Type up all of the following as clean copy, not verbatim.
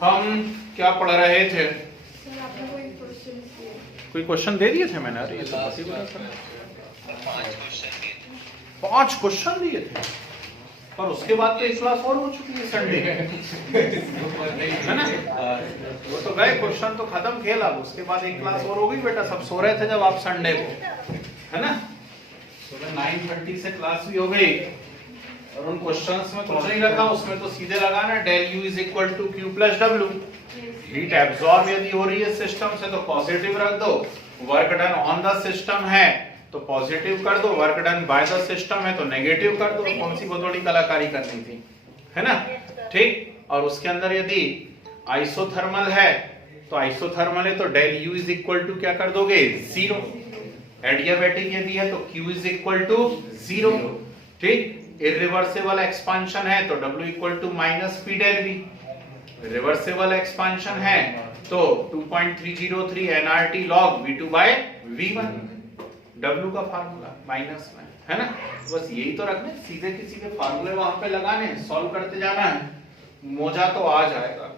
हम क्या पढ़ रहे थे? सर आपने कोई क्वेश्चन दे दिए थे मैंने? अरे ये तो पति बड़ा था। 5 क्वेश्चन दिए थे और उसके बाद तो एक क्लास और हो चुकी है संडे है ना। वो तो गए, क्वेश्चन तो खत्म, खेल। अब उसके बाद एक क्लास और हो गई बेटा। सब सो रहे थे जब आप संडे को, है ना। सुबह 9:30 से क्लास भी हो गई और उन क्वेश्चंस में कुछ नहीं रखा, उसमें तो सीधे लगाना del U is equal to Q plus W. Heat absorb यदि हो रही है सिस्टम से तो पॉजिटिव रख दो, work done on the system है तो पॉजिटिव कर दो, work done by the system है तो नेगेटिव कर दो। कौन सी बहुत बड़ी कलाकारी करनी थी, है ना। ठीक, और उसके अंदर यदि आइसोथर्मल है तो आइसोथर्मल है तो del U is equal to क्या कर दोगे, 0। एडियाबैटिक यदि है तो Q इज इक्वल टू 0। ठीक, इरिवर्सिबल एक्सपांशन है तो W equal to minus P del V। Reversible expansion है तो 2.303 nRT log V2 by V1। W का फार्मूला माइनस में, है ना। बस यही तो रखने, सीधे के सीधे फार्मूले वहां पे लगाने, सॉल्व करते जाना है, मोजा तो आ जाएगा।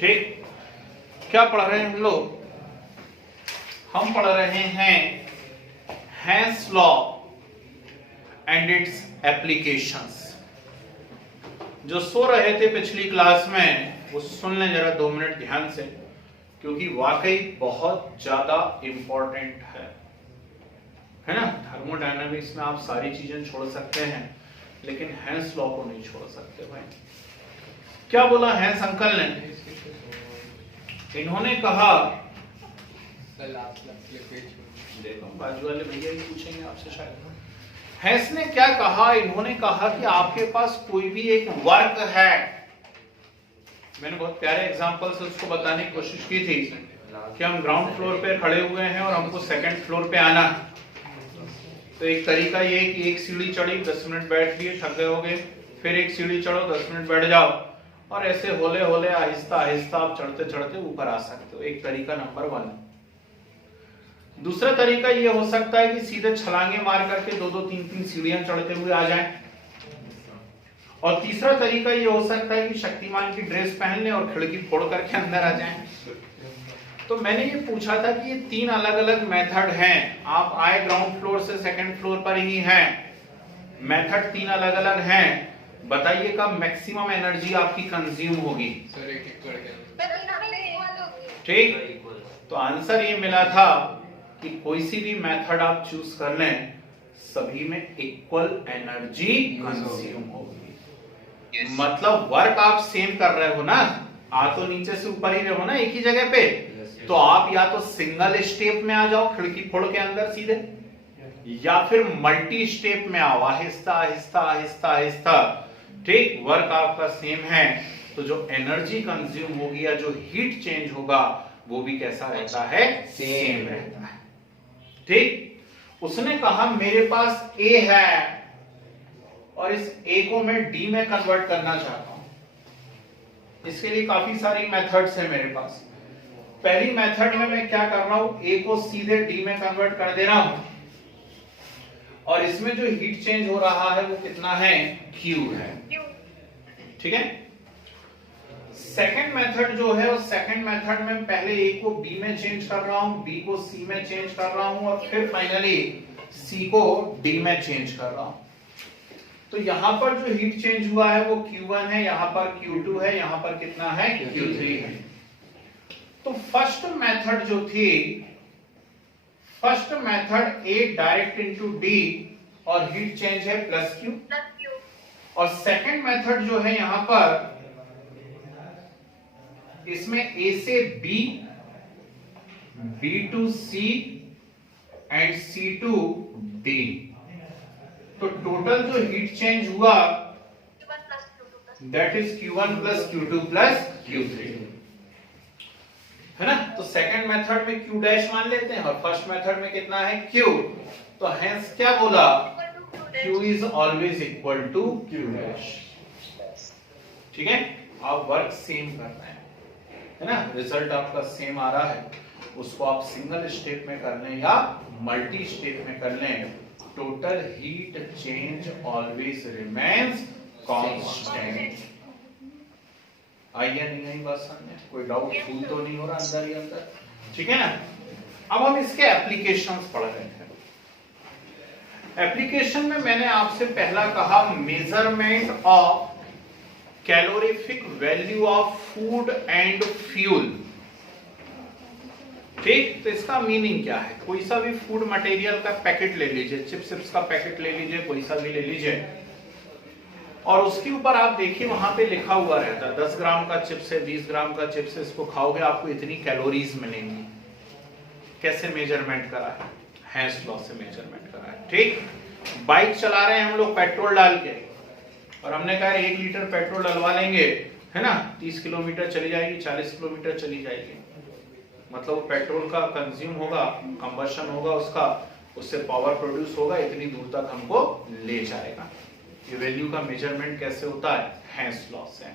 ठीक, क्या पढ़ रहे हैं हम लोग? हम पढ़ रहे हैं hence law and it's applications. जो सो रहे थे पिछली क्लास में वो सुन लें जरा 2 मिनट ध्यान से, क्योंकि वाकई बहुत ज्यादा इंपॉर्टेंट है ना। थर्मोडायनामिक्स में आप सारी चीजें छोड़ सकते हैं लेकिन हेंस लॉ को नहीं छोड़ सकते भाई। क्या बोला हेंस अंकल ने? इन्होंने कहा, देखो बाजू वाले भैया ही पूछेंगे आपसे शायद। हेंस ने क्या कहा? इन्होंने कहा कि आपके पास कोई भी एक वर्क है। मैंने बहुत प्यारे एग्जांपल से उसको बताने की कोशिश की थी कि हम ग्राउंड फ्लोर पे खड़े हुए हैं और हमको सेकंड फ्लोर पे आना है। तो एक तरीका ये कि एक सीढ़ी चढ़ी, 10 मिनट बैठ लिए, थक गए होगे, फिर एक सीढ़ी चढ़ो, 10 मिनट बैठ जाओ, और ऐसे होले होले आहिस्ता आहिस्ता आप चढ़ते चढ़ते ऊपर आ सकते हो। एक तरीका नंबर 1। दूसरा तरीका ये हो सकता है कि सीधे छलांगे मार करके 2-2, 3-3 सीढ़ियां चढ़ते हुए आ जाएं। और तीसरा तरीका ये हो सकता है कि शक्तिमान की ड्रेस पहन लें और खिड़की फोड़ करके अंदर आ जाएं। तो मैंने ये पूछा था कि ये 3 अलग अलग मेथड हैं। आप आए ग्राउंड फ्लोर से सेकंड फ्लोर पर ही हैं, मेथड 3 अलग अलग हैं। बताइए कब मैक्सिमम एनर्जी आपकी कंज्यूम होगी? ठीक, तो आंसर ये मिला था कि कोई सी भी मेथड आप चूज कर लें, सभी में इक्वल एनर्जी कंज्यूम होगी। मतलब वर्क आप सेम कर रहे हो ना, आ तो नीचे से ऊपर ही रहे हो ना एक ही जगह पे, तो आप या तो सिंगल स्टेप में आ जाओ खिड़की फोड़ के अंदर सीधे, या फिर मल्टी स्टेप में आओ, आहिस्ता आहिस्ता आहिस्ता आहिस्ता। ठीक, वर्क आपका सेम है तो जो एनर्जी कंज्यूम होगी या जो हीट चेंज होगा वो भी कैसा रहता है, सेम रहता है। ठीक, उसने कहा मेरे पास A है और इस A को मैं D में कन्वर्ट करना चाहता हूं। इसके लिए काफी सारी मेथड्स है मेरे पास। पहली मेथड में मैं क्या कर रहा हूं, A को सीधे D में कन्वर्ट कर दे रहा हूं और इसमें जो हीट चेंज हो रहा है वो कितना है, Q है। ठीक है। सेकंड मेथड जो है, उस सेकंड मेथड में पहले A को B में चेंज कर रहा हूं, B को C में चेंज कर रहा हूं और फिर फाइनली C को D में चेंज कर रहा हूं। तो यहां पर जो हीट चेंज हुआ है वो Q1 है, यहां पर Q2 है, यहां पर कितना है, Q3 है। तो फर्स्ट मेथड जो थी, first method A direct into D और हीट चेंज है प्लस Q, और सेकंड मेथड जो है यहां पर इसमें A से B, B to C and C to D। तो टोटल जो हीट चेंज हुआ that is Q1 plus Q2 plus Q3, है ना। तो सेकंड मेथड में Q डैश मान लेते हैं और फर्स्ट मेथड में कितना है, Q। तो हेंस क्या बोला, Q is always equal to Q dash. ठीक है, आप वर्क सेम कर रहे हैं, है ना, रिजल्ट आपका सेम आ रहा है। उसको आप सिंगल स्टेप में कर लें या मल्टी स्टेप में कर लें, total heat change always remains constant. आई या नहीं आई बात समझ? कोई डाउट फूल तो नहीं हो रहा अंदर ही अंदर? ठीक है ना। अब हम इसके एप्लीकेशंस पढ़ रहे हैं। एप्लीकेशन में मैंने आपसे पहला कहा measurement of calorific value of food and fuel. ठीक, तो इसका मीनिंग क्या है? कोई सा भी फूड मटेरियल का पैकेट ले लीजिए, चिप्स का पैकेट ले लीजिए, कोई सा भी ले लीजिए, और उसके ऊपर आप देखिए वहां पे लिखा हुआ रहता है 10 ग्राम का चिप्स है, 20 ग्राम का चिप्स है, इसको खाओगे आपको इतनी कैलोरीज मिलेंगी। कैसे मेजरमेंट करा है? हेंस लॉ से मेजरमेंट करा है। ठीक, बाइक चला रहे हैं हम लोग पेट्रोल डाल के, और हमने कहा 1 लीटर पेट्रोल डलवा लेंगे, है ना, 30 किलोमीटर चली जाएगी, 40 किलोमीटर चली जाएगी। मतलब वो पेट्रोल का कंज्यूम होगा, कंबशन होगा उसका, उससे पावर प्रोड्यूस होगा, इतनी दूर तक हमको ले जाएगा। ये वैल्यू का मेजरमेंट कैसे होता है? हेंस लॉ से।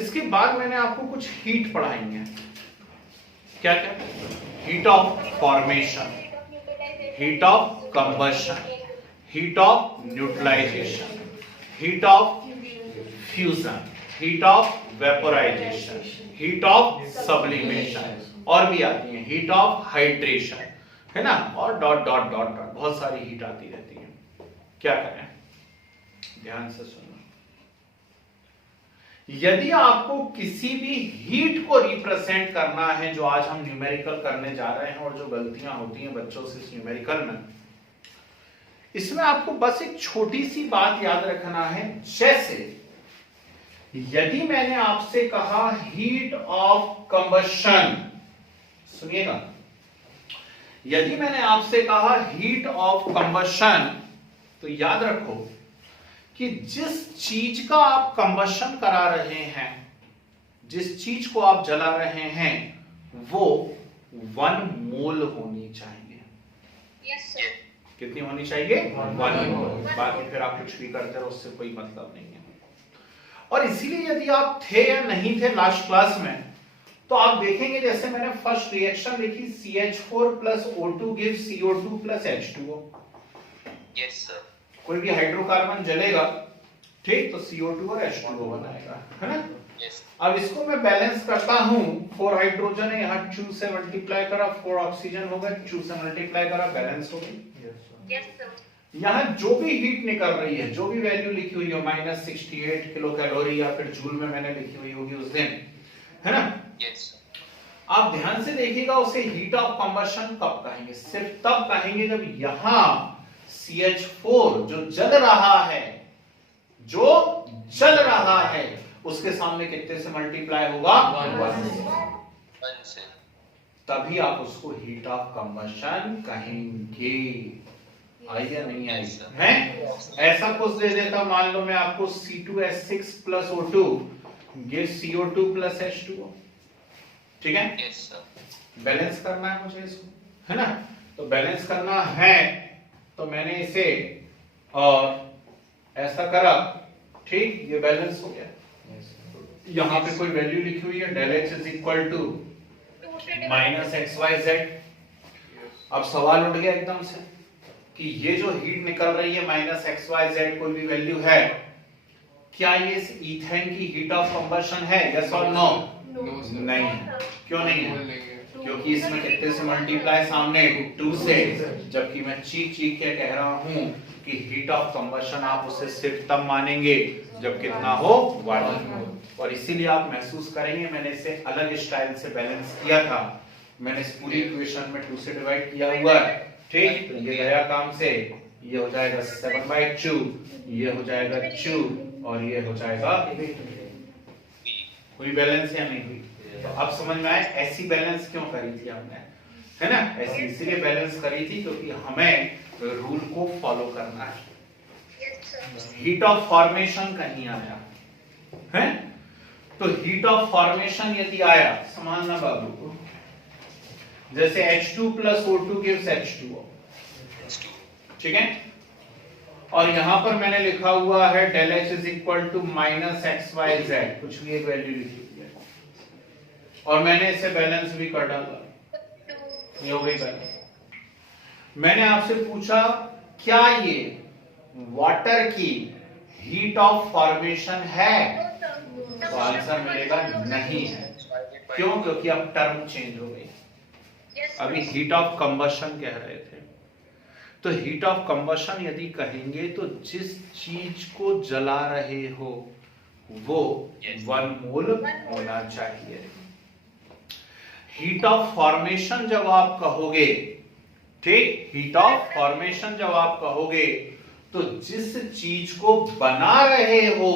इसके बाद मैंने आपको कुछ हीट पढ़ाई है। क्या क्या? Heat of formation, heat of combustion, heat of neutralisation, heat of fusion, heat of vaporisation, heat of sublimation, और भी आती है हीट ऑफ हाइड्रेशन, है ना, और डॉट डॉट डॉट डॉट बहुत सारी हीट आती रहती है। क्या करें? ध्यान से सुनो। यदि आपको किसी भी हीट को रिप्रेजेंट करना है, जो आज हम न्यूमेरिकल करने जा रहे हैं, और जो गलतियां होती हैं बच्चों से इस न्यूमेरिकल में, इसमें आपको बस एक छोटी सी बात याद रखना है। जैसे यदि मैंने आपसे कहा हीट ऑफ कंबशन, सुनिएगा, यदि मैंने आपसे कहा हीट ऑफ कंबशन, तो याद रखो कि जिस चीज का आप कंबशन करा रहे हैं, जिस चीज को आप जला रहे हैं, वो 1 मोल होनी चाहिए। Yes sir. कितनी होनी चाहिए? 1 मोल। बाकी फिर आप कुछ भी करते रहो, उससे कोई मतलब नहीं है। और इसीलिए यदि आप थे या नहीं थे लास्ट क्लास में, तो आप देखेंगे जैसे मैंने फर्स्ट रिएक्शन लिखी, CH4 plus O2 gives CO2 plus H2O। Yes sir. कोई भी हाइड्रोकार्बन जलेगा, ठीक, तो CO2 और H2O बनाएगा, है ना। यस। अब इसको मैं बैलेंस करता हूं, 4 हाइड्रोजन है, यहाँ 2 से मल्टीप्लाई करा, 4 ऑक्सीजन होगा, 2 से मल्टीप्लाई करा, बैलेंस हो गई। Yes sir. यहाँ जो भी हीट निकल रही है, जो भी वैल्यू लिखी हुई हो, -68 किलो कैलोरी, या फिर जूल में मैंने लिखी हुई होगी उस दिन, है ना। यस। आप ध्यान से देखिएगा, उसे हीट ऑफ कंबशन कब कहेंगे? सिर्फ तब कहेंगे जब यहां CH4 जो जल रहा है, जो जल रहा है, उसके सामने कितने से मल्टीप्लाई होगा? 1 से। तभी आप उसको हीट ऑफ कंबशन कहेंगे। आई या नहीं आई? है ऐसा कुछ दे देता, मान लो मैं आपको C2H6 plus O2 give CO2 plus H2O, ठीक है। Yes sir. बैलेंस करना है मुझे इसको, है ना। तो बैलेंस करना है, तो मैंने इसे और ऐसा करा, ठीक, ये बैलेंस हो गया। यहाँ पे कोई वैल्यू लिखी हुई है, del H is equal to -XYZ। अब सवाल उठ गया एकदम से कि ये जो हीट निकल रही है -XYZ कोई भी वैल्यू है, क्या ये इस ईथेन की हीट ऑफ कंबशन है? यस और नो? नहीं है। क्यों नहीं है? क्योंकि इसमें कितने से मल्टीप्लाई सामने 2 से, जबकि मैं चीख चीख के कह रहा हूं कि हीट ऑफ कंबशन आप उसे सिर्फ तब मानेंगे जब कितना हो? 1। और इसीलिए आप महसूस करेंगे मैंने इसे अलग स्टाइल से बैलेंस किया था। मैंने इस पूरी इक्वेशन में 2 से डिवाइड किया हुआ है, ठीक। तो ये गया काम से, ये हो जाएगा 7/2, ये हो जाएगा 2, और ये हो जाएगा। कोई बैलेंस या नहीं हुई? तो अब समझ में आया ऐसी बैलेंस क्यों करी थी हमने, है ना। ऐसी इसीलिए बैलेंस करी थी क्योंकि हमें रूल को फॉलो करना है। हीट ऑफ फॉर्मेशन कहीं आया है, तो हीट ऑफ फॉर्मेशन यदि आया, समझना बाबू को, जैसे H2 plus O2 gives H2O, ठीक है। और यहां पर मैंने लिखा हुआ है del H is equal to -XYZ, कुछ भी एक वैल्यू लिखी हुई है, और मैंने इसे बैलेंस भी कर डाला, ये हो गई बैलेंस। मैंने आपसे पूछा क्या ये वाटर की हीट ऑफ फॉर्मेशन है? तो आंसर मिलेगा नहीं है। क्यों? क्योंकि अब टर्म चेंज हो गई। अभी हीट ऑफ कंबशन कह रहे थे, तो हीट ऑफ कंबशन यदि कहेंगे तो जिस चीज को जला रहे हो वो 1 मोल होना चाहिए। हीट ऑफ फॉर्मेशन जब आप कहोगे, ठीक, हीट ऑफ फॉर्मेशन जब आप कहोगे तो जिस चीज को बना रहे हो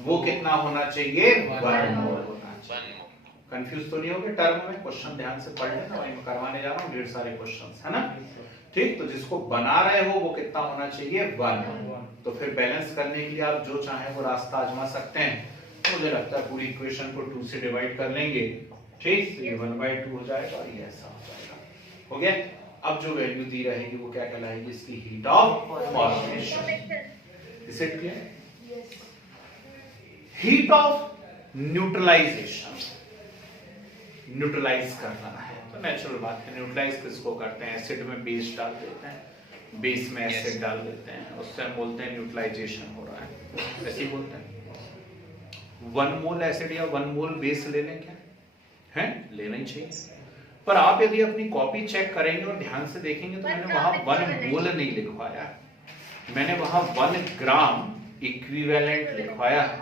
वो कितना होना चाहिए? 1 मोल होना चाहिए। कंफ्यूज तो नहीं होगे टर्म में? क्वेश्चन ध्यान से पढ़ लेना, मैं करवाने जा रहा हूँ ढेर सारे क्वेश्चंस, है ना? ठीक, तो जिसको बना रहे हो वो कितना होना चाहिए? 1। तो फिर बैलेंस करने के लिए आप जो चाहे वो रास्ता आजमा सकते हैं। मुझे लगता है पूरी इक्वेशन को 2 से डिवाइड कर लेंगे, ठीक, तो ये 1/2 हो जाएगा और ये ऐसा हो जाएगा। हो गया? अब जो वैल्यू दी रहेगी वो क्या कहलाएगी? इसकी heat of formation. Is it clear? Heat of neutralisation, neutralise करना है तो नेचुरल बात है। न्यूट्रलाइज किसको करते हैं? एसिड में बेस डाल देते हैं, बेस में एसिड डाल देते हैं, उससे हम बोलते हैं न्यूट्रलाइजेशन हो रहा है, ऐसे ही बोलते हैं। 1 मोल एसिड या 1 मोल बेस ले लें क्या? है, लेना ही चाहिए। पर आप यदि अपनी कॉपी चेक करेंगे और ध्यान से देखेंगे तो मैंने वहां 1 मोल नहीं लिखवाया, मैंने वहां 1 ग्राम इक्विवेलेंट लिखवाया है।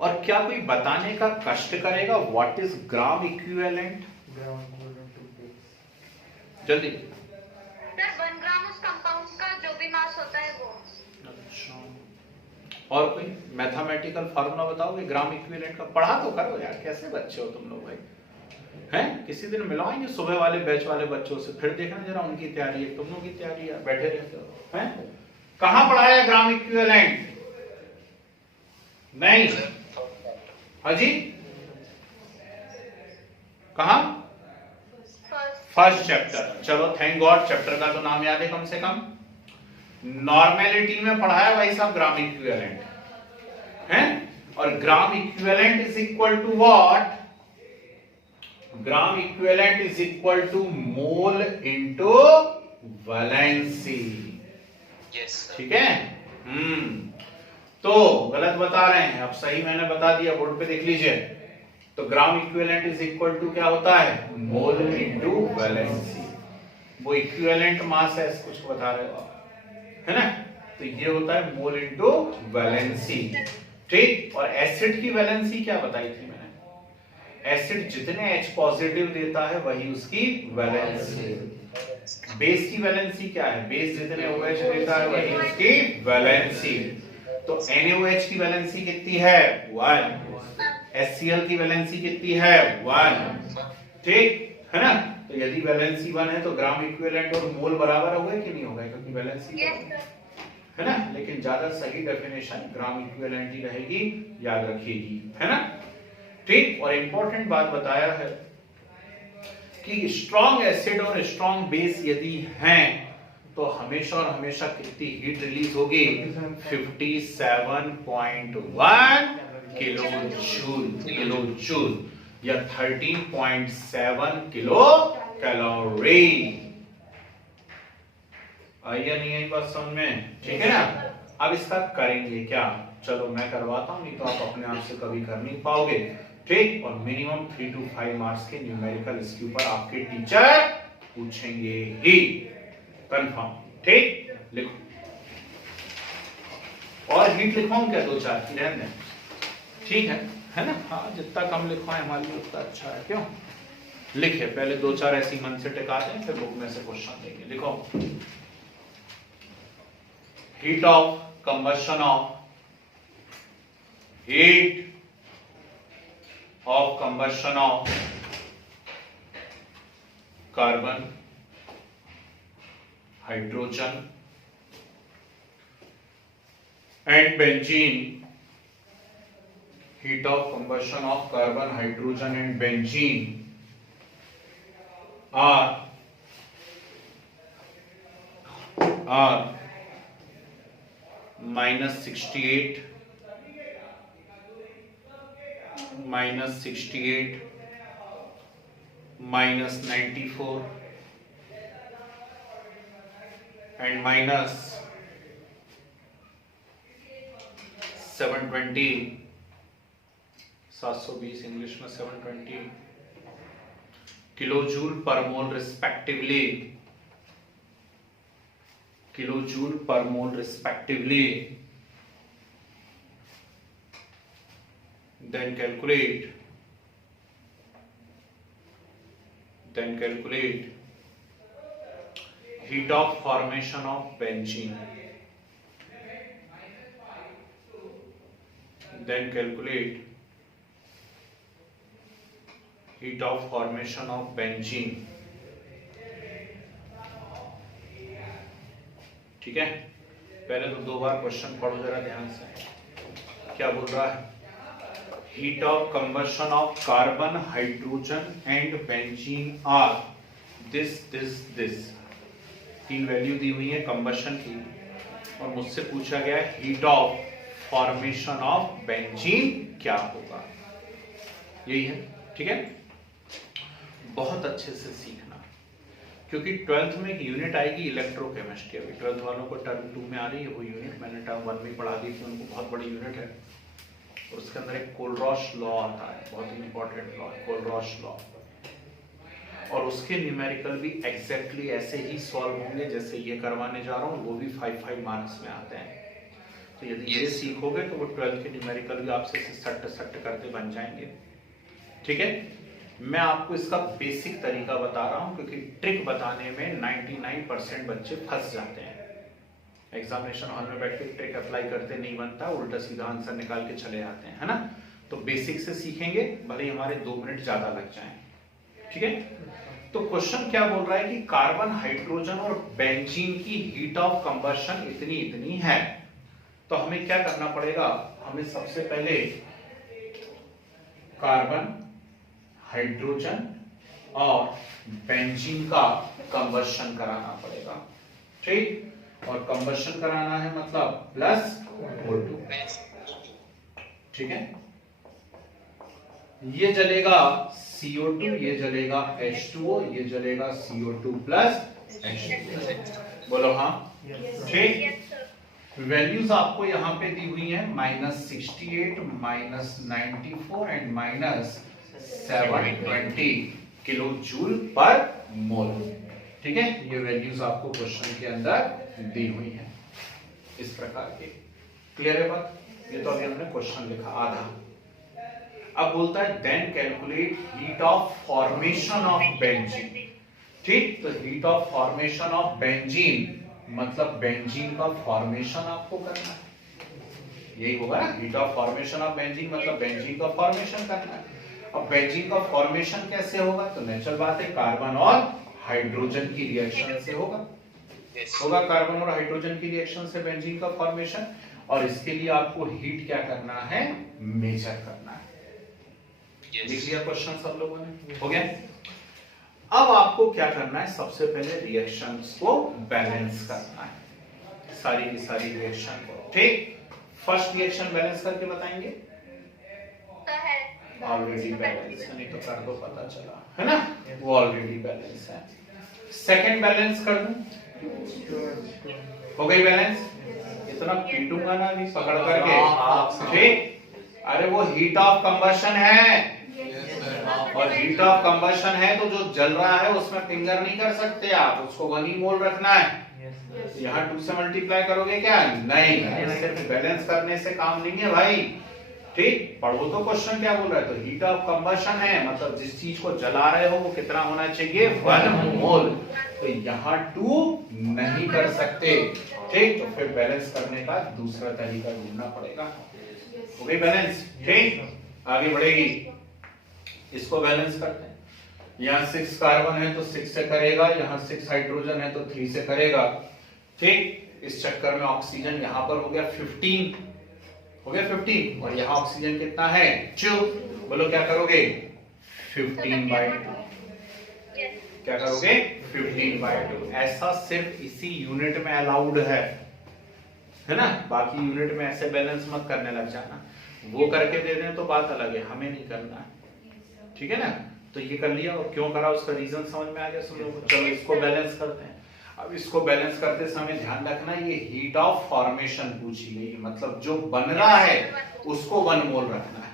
और क्या कोई बताने का कष्ट करेगा व्हाट इज ग्राम इक्विवेलेंट? जल्दी सर 1 ग्राम उस कंपाउंड का जो भी मास होता है वो। अच्छा, और कोई मैथमेटिकल फार्मूला बताओगे ग्राम इक्विवेलेंट का? पढ़ा तो करो यार, कैसे बच्चे हो तुम लोग भाई, हैं? किसी दिन मिलाएंगे सुबह वाले बैच वाले बच्चों से, फिर देखना जरा उनकी तैयारी है, तुम लोगों की तैयारी है, बैठे रहते हो, हैं? कहां पढ़ाया ग्राम इक्विवेलेंट? नहीं, हाजी, कहां? First chapter. चलो थैंक गॉड, चैप्टर का तो नाम याद है कम से कम। नॉर्मेलिटी में पढ़ाया भाई साहब ग्राम इक्विवेलेंट, हैं? और gram equivalent is equal to what? Gram equivalent is equal to mole into valency. ठीक है? तो गलत बता रहे हैं, अब सही मैंने बता दिया, बोर्ड पे देख लीजिए। तो gram equivalent is equal to क्या होता है? Mole into valency. वो इक्विवेलेंट मास है, कुछ बता रहे हो आप, है ना? तो ये होता है मोल इनटू वैलेंसी, ठीक। और एसिड की वैलेंसी क्या बताई थी मैंने? एसिड जितने H पॉजिटिव देता है वही उसकी वैलेंसी। बेस की वैलेंसी क्या है? बेस जितने OH देता है वही उसकी वैलेंसी। तो NaOH की वैलेंसी कितनी है? 1। HCl की वैलेंसी कितनी है? 1, ठीक है ना? तो यदि वैलेंसी 1 है तो ग्राम इक्विवेलेंट और मोल बराबर होगा कि नहीं होगा? क्योंकि वैलेंसी है ना। लेकिन ज्यादा सही डेफिनेशन ग्राम इक्विवेलेंट ही रहेगी, याद रखिएगी, है ना, ठीक। और इंपॉर्टेंट बात बताया है कि स्ट्रॉन्ग एसिड और स्ट्रॉन्ग बेस यदि हैं तो हमेशा और हमेशा कितनी हीट रिलीज होगी? 57.1 किलोजूल या 13.7 किलो कैलोरी। आइए नहीं आई बात समझ में? ठीक है ना। अब इसका करेंगे क्या? चलो मैं करवाता हूं, नहीं तो आप अपने आप से कभी कर नहीं पाओगे, ठीक। और मिनिमम 3 to 5 मार्क्स के न्यूमेरिकल इसके ऊपर आपके टीचर पूछेंगे ही, कंफर्म, ठीक। लिखो, और हीट लिखवाऊं क्या? 2-4 की रहने दें, ठीक है ना? हाँ, जितना कम लिखवाएं हमारे लिए उतना अच्छा है। क्यों? लिखे पहले 2-4 ऐसी मन से टिका दें, फिर बुक में से क्वेश्चन देंगे। लिखो, heat of combustion of carbon, hydrogen and benzene. Heat of combustion of carbon, hydrogen and benzene are -68, -94 and -720 720 English में 720 किलोजूल पर मोल रिस्पेक्टिवली, किलोजूल पर मोल respectively. Then calculate heat of formation of benzene. Then calculate heat of formation of benzene. ठीक है, पहले तो 2 बार question पढ़ो जरा ध्यान से। क्या बोल रहा है? Heat of combustion of carbon, hydrogen and benzene are this. 3 value दी हुई है कंबशन की और मुझसे पूछा गया है heat of formation of benzene क्या होगा, यही है। ठीक है, बहुत अच्छे से सीखना, क्योंकि 12th में एक यूनिट आएगी इलेक्ट्रोकेमिस्ट्री। अभी 12th वालों को टर्म 2 में आ रही है वो यूनिट, मैंने टर्म 1 में पढ़ा दी थी उनको, बहुत बड़ी यूनिट है। और उसके अंदर एक कोलरॉश लॉ आता है, बहुत ही इंपॉर्टेंट लॉ है कोलरॉश लॉ, और उसके न्यूमेरिकल भी एग्जैक्टली ऐसे ही सॉल्व होंगे जैसे ये करवाने जा रहा हूँ, वो भी 5 मार्क्स में आते हैं। तो यदि ये सीखोगे तो वो 12th के न्यूमेरिकल भी आपसे सट करते बन जाएंगे। ठीक है, मैं आपको इसका बेसिक तरीका बता रहा हूँ, क्योंकि ट्रिक बताने में 99% बच्चे फंस जाते हैं। एग्जामिनेशन हॉल में बैठ के ट्रिक अप्लाई करते नहीं बनता, उल्टा सीधा आंसर निकाल के चले आते हैं, है ना। तो बेसिक से सीखेंगे, भले ही हमारे 2 मिनट ज्यादा लग जाएं। ठीक है, तो क्वेश्चन क्या बोल रहा है कि कार्बन, हाइड्रोजन और बेंजीन की हीट ऑफ कंबशन इतनी है। तो हमें क्या करना पड़ेगा? हमें सबसे पहले कार्बन, हाइड्रोजन और बेंजीन का कंबशन कराना पड़ेगा। ठीक, और कंबशन कराना है मतलब प्लस O2। ठीक है, ये जलेगा CO2, ये जलेगा H2O, ये जलेगा CO2 प्लस H2O। बोलो हाँ। ठीक, वैल्यूज आपको यहाँ पे दी हुई है -68, -94 एंड -720 किलो जूल पर मोल। ठीक है, ये वैल्यूज आपको क्वेश्चन के अंदर दी हुई है इस प्रकार के। क्लियर है बात? ये तो अभी हमने क्वेश्चन लिखा आधा। अब बोलता है then calculate heat of formation of benzene. ठीक, तो heat of formation of benzene मतलब बेंजीन का फॉर्मेशन आपको करना है, यही होगा ना। Heat of formation of benzene मतलब बेंजीन का फॉर्मेशन करना है। अब बेंजीन का फॉर्मेशन कैसे होगा? तो नेचुरल बात है, कार्बन और हाइड्रोजन की रिएक्शन से होगा। कार्बन और हाइड्रोजन की रिएक्शन से बेंजीन का फॉर्मेशन, और इसके लिए आपको हीट क्या करना है? मेजर करना है। लिख लिया क्वेश्चन सब लोगों ने? हो गया। अब आपको क्या करना है? सबसे पहले रिएक्शंस को बैलेंस करना है, सारी की सारी रिएक्शन को। ठीक, फर्स्ट रिएक्शन बैलेंस करके बताएंगे। ऑलरेडी बैलेंस है, नहीं तो कर दो, पता चला है ना, वो ऑलरेडी बैलेंस है। सेकंड बैलेंस कर दूं, हो गई बैलेंस। इतना पीटूंगा ना अभी पकड़ करके। ठीक, अरे वो हीट ऑफ कंबशन है, और हीट ऑफ कंबशन है तो जो जल रहा है उसमें फिंगर नहीं कर सकते आप, उसको 1 ही मोल रखना है। यहाँ 2 से मल्टीप्लाई करोगे क्या? नहीं, सिर्फ बैलेंस करने से काम नहीं है भाई। ठीक, पढ़ो तो क्वेश्चन क्या बोल रहा है। तो हीट ऑफ कंबशन है मतलब जिस चीज को जला रहे हो वो कितना होना चाहिए? 1 मोल। तो यहाँ 2 नहीं कर सकते। ठीक, तो फिर बैलेंस करने का दूसरा तरीका ढूंढना पड़ेगा। हो गई बैलेंस? ठीक, आगे बढ़ेगी। इसको बैलेंस करते हैं। यहाँ 6 कार्बन है तो 6 से करेगा, यहाँ 6 हाइड्रोजन है तो 3 से करेगा। ठीक, इस चक्कर में ऑक्सीजन यहाँ पर हो गया 15, हो गया 15, और यहाँ ऑक्सीजन कितना है? 2। बोलो क्या करोगे? 15/2। क्या करोगे? 15/2। ऐसा सिर्फ इसी यूनिट में अलाउड है ना। बाकी यूनिट में ऐसे बैलेंस मत करने लग जाना, वो करके दे दें तो बात अलग है, हमें नहीं करना है। ठीक है ना। तो ये कर लिया, और क्यों करा उसका रीजन समझ में आ गया सब लोगों को। चलो इसको बैलेंस करते हैं। अब इसको बैलेंस करते समय ध्यान रखना, ये हीट ऑफ फॉर्मेशन पूछी गई, मतलब जो बन रहा है उसको 1 मोल रखना है।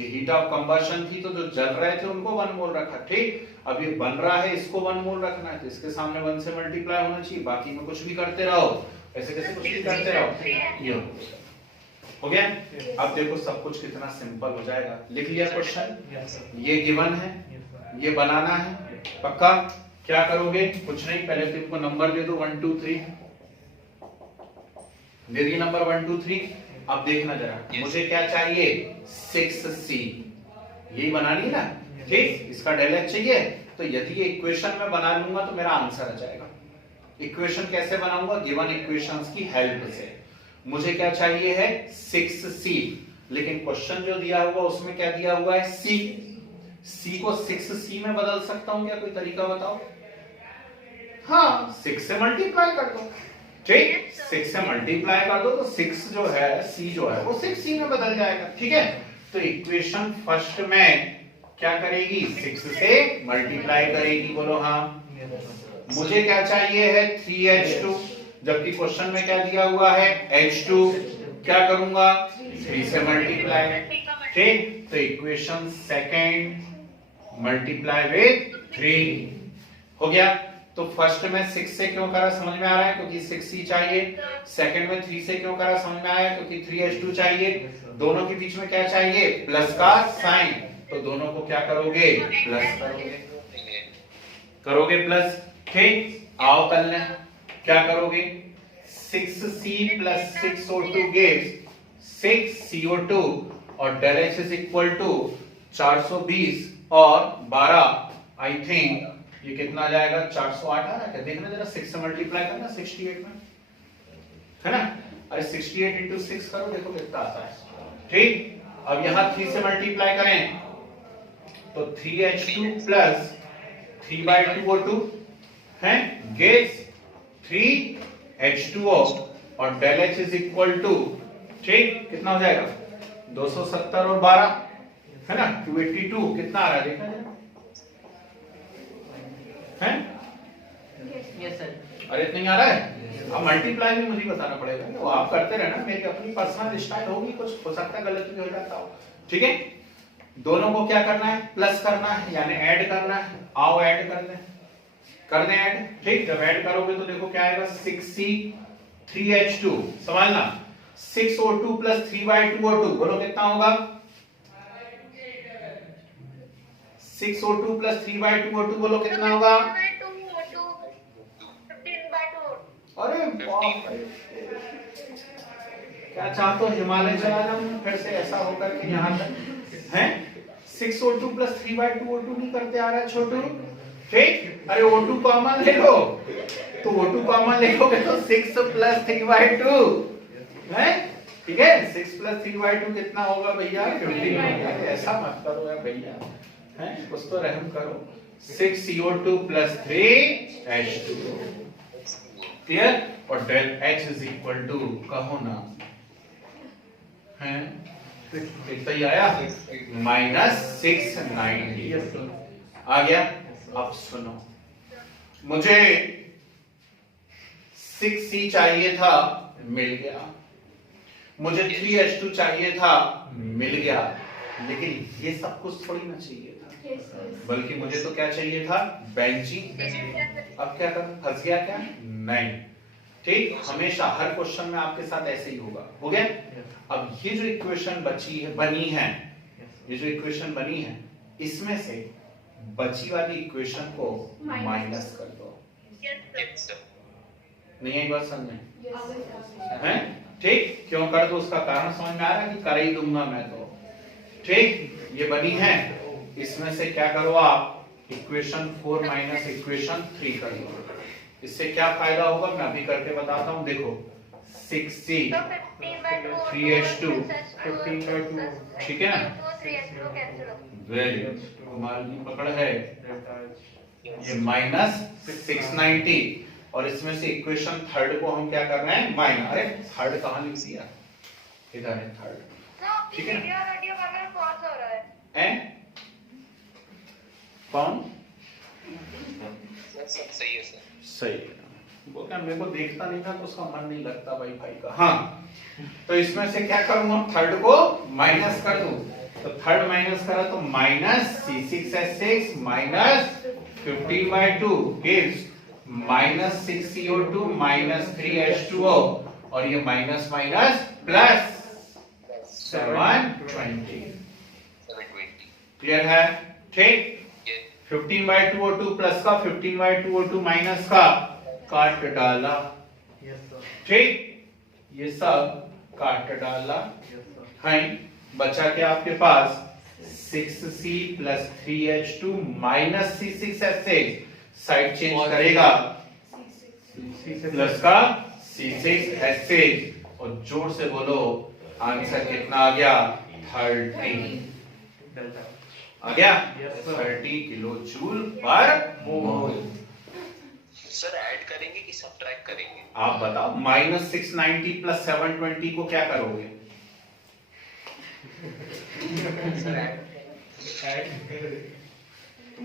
ये हीट ऑफ कंबशन थी, तो जो जल रहे थे उनको 1 मोल रखा, ठीक। अब ये बन रहा है, इसको 1 मोल रखना है, तो इसके सामने 1 से मल्टीप्लाई होना चाहिए, बाकी में कुछ भी करते रहो, ऐसे कैसे कुछ भी करते रहो। ये हो गया। अब देखो सब कुछ कितना सिंपल हो जाएगा। लिख लिया क्वेश्चन, ये गिवन है, ये बनाना है, पक्का। क्या करोगे, कुछ नहीं, पहले तो इनको नंबर दे दो 1 2 3, दे दिए नंबर 1 2 3। अब देखना जरा, मुझे क्या चाहिए, 6c, यही बनानी है ना, ठीक। इसका डेल एच चाहिए, तो यदि ये इक्वेशन में बना लूंगा तो मेरा आंसर आ जाएगा। इक्वेशन कैसे बनाऊंगा, गिवन इक्वेशंस की हेल्प से। मुझे क्या चाहिए है 6c, लेकिन क्वेश्चन जो दिया हुआ उसमें क्या दिया हुआ है, c को 6c में बदल सकता हूं क्या, कोई तरीका बताओ। हाँ, 6 से मल्टीप्लाई कर दो, ठीक, 6 से मल्टीप्लाई कर दो तो 6 जो है, c जो है वो 6c में बदल जाएगा, ठीक है। तो इक्वेशन फर्स्ट में क्या करेगी, 6 से मल्टीप्लाई करेगी, बोलो हाँ। मुझे क्या चाहिए है 3h2, जबकि क्वेश्चन में क्या दिया हुआ है h2, क्या करूंगा 3 से मल्टीप्लाई, ठीक। तो इक्वेशन सेकंड मल्टीप्लाई विद 3 हो गया। तो फर्स्ट में 6 से क्यों करा, समझ में आ रहा है, क्योंकि 6c चाहिए। सेकंड में 3 से क्यों करा, समझ में आया, क्योंकि 3h2 चाहिए। दोनों के बीच में क्या चाहिए, प्लस का साइन, तो दोनों को क्या करोगे, प्लस करोगे प्लस, ठीक। आओ कर लें, क्या करोगे, 6c plus 6o gives 6CO2 और del H is equal to 420 और 12, आई थिंक ये कितना आ जाएगा, 408 आ रहा है क्या, देखना जरा, 6 से मल्टीप्लाई करना 68 में, है ना। अरे 68 into 6 करो, देखो कितना आता है, ठीक। अब यहाँ 3 से मल्टीप्लाई करें तो 3h2 प्लस 3/2O2 है, gives 3h2O और del H is equal to, ठीक, कितना हो जाएगा 270 और 12, है ना, 282, कितना आ रहा है देखा जाए, हैं? Yes sir. अरे इतना ही आ रहा है, अब मल्टीप्लाई भी मुझे बताना पड़ेगा, वो आप करते रहना, मेरी अपनी पर्सनल स्टाइल होगी, कुछ हो सकता है गलती भी हो जाता हो, ठीक है। दोनों को क्या करना है, प्लस करना है, यानी ऐड करना है। आओ ऐड कर दें ऐड, ठीक। जब ऐड करोगे तो देखो क्या आएगा, 6c 3h2, समझना 6O2 प्लस 3/2O2, बोलो कितना होगा, 6O2 प्लस 3/2O2, बोलो कितना होगा, अरे बाप रे, क्या चाहते हो, हिमालय चला जाऊं फिर से ऐसा होकर के यहाँ तक हैं। 6O2 प्लस 3/2O2 नहीं करते आ रहा है छोटू, ठीक। अरे O2 कॉमन ले लो, तो O2 कॉमन ले लोगे तो 6 प्लस 3/2 है, ठीक है। 6 प्लस 3/2 कितना होगा भैया, 15। ऐसा मत करो यार भैया, हैं, कुछ तो रहम करो। 6CO2 plus 3H2, clear. और del H is equal to, कहो ना, हैं, कितना ही आया, -690 आ गया। अब सुनो, मुझे 6c चाहिए था, मिल गया। मुझे 3H2 चाहिए था, मिल गया। लेकिन ये सब कुछ थोड़ी ना चाहिए था, बल्कि मुझे तो क्या चाहिए था, बेंजीन। अब क्या करूं, फंस गया क्या, नहीं, ठीक। हमेशा हर क्वेश्चन में आपके साथ ऐसे ही होगा, हो गया। अब ये जो इक्वेशन बनी है, ये जो इक्वेशन बनी है, इसमें से बची वाली इक्वेशन को माइनस कर दो। नहीं है बात समझ में, हैं, ठीक। क्यों कर दो, उसका कारण समझ में आ रहा है कि कर ही दूंगा मैं तो, ठीक। ये बनी है, इसमें से क्या करो आप, इक्वेशन 4 माइनस इक्वेशन 3 कर दो। इससे क्या फायदा होगा मैं अभी करके बताता हूँ, देखो 6c 3h2 15/2, ठीक है ना, वेरी गुड, हमारी पकड़ है। ये -690 और इसमें से इक्वेशन थर्ड को हम क्या कर रहे हैं, माइनस। अरे थर्ड कहाँ लिख दिया, इधर है थर्ड, ठीक है ना, कौन सही है सर, सही है। वो क्या मेरे को देखता नहीं था तो उसका मन नहीं लगता भाई का। हाँ, तो इसमें से क्या करूंगा, थर्ड को माइनस कर दूं, तो थर्ड माइनस करा तो minus C6H6 minus 15/2 gives minus 6CO2 minus 3H2O और ये माइनस माइनस प्लस 720। 720। क्लियर है? ठीक। Yes. 15/2O2 प्लस का 15/2O2 माइनस का काट डाला। ठीक, ये सब काट डाला है। बचा क्या आपके पास 6C plus 3H2 minus C6H6 side change करेगा प्लस का C6H6 और जोर से बोलो आंसर कितना आ गया 30 आ गया 30 किलो जूल पर मोल। सर ऐड करेंगे कि सब्ट्रैक्ट करेंगे? आप बताओ माइनस 690 प्लस 720 को क्या करोगे?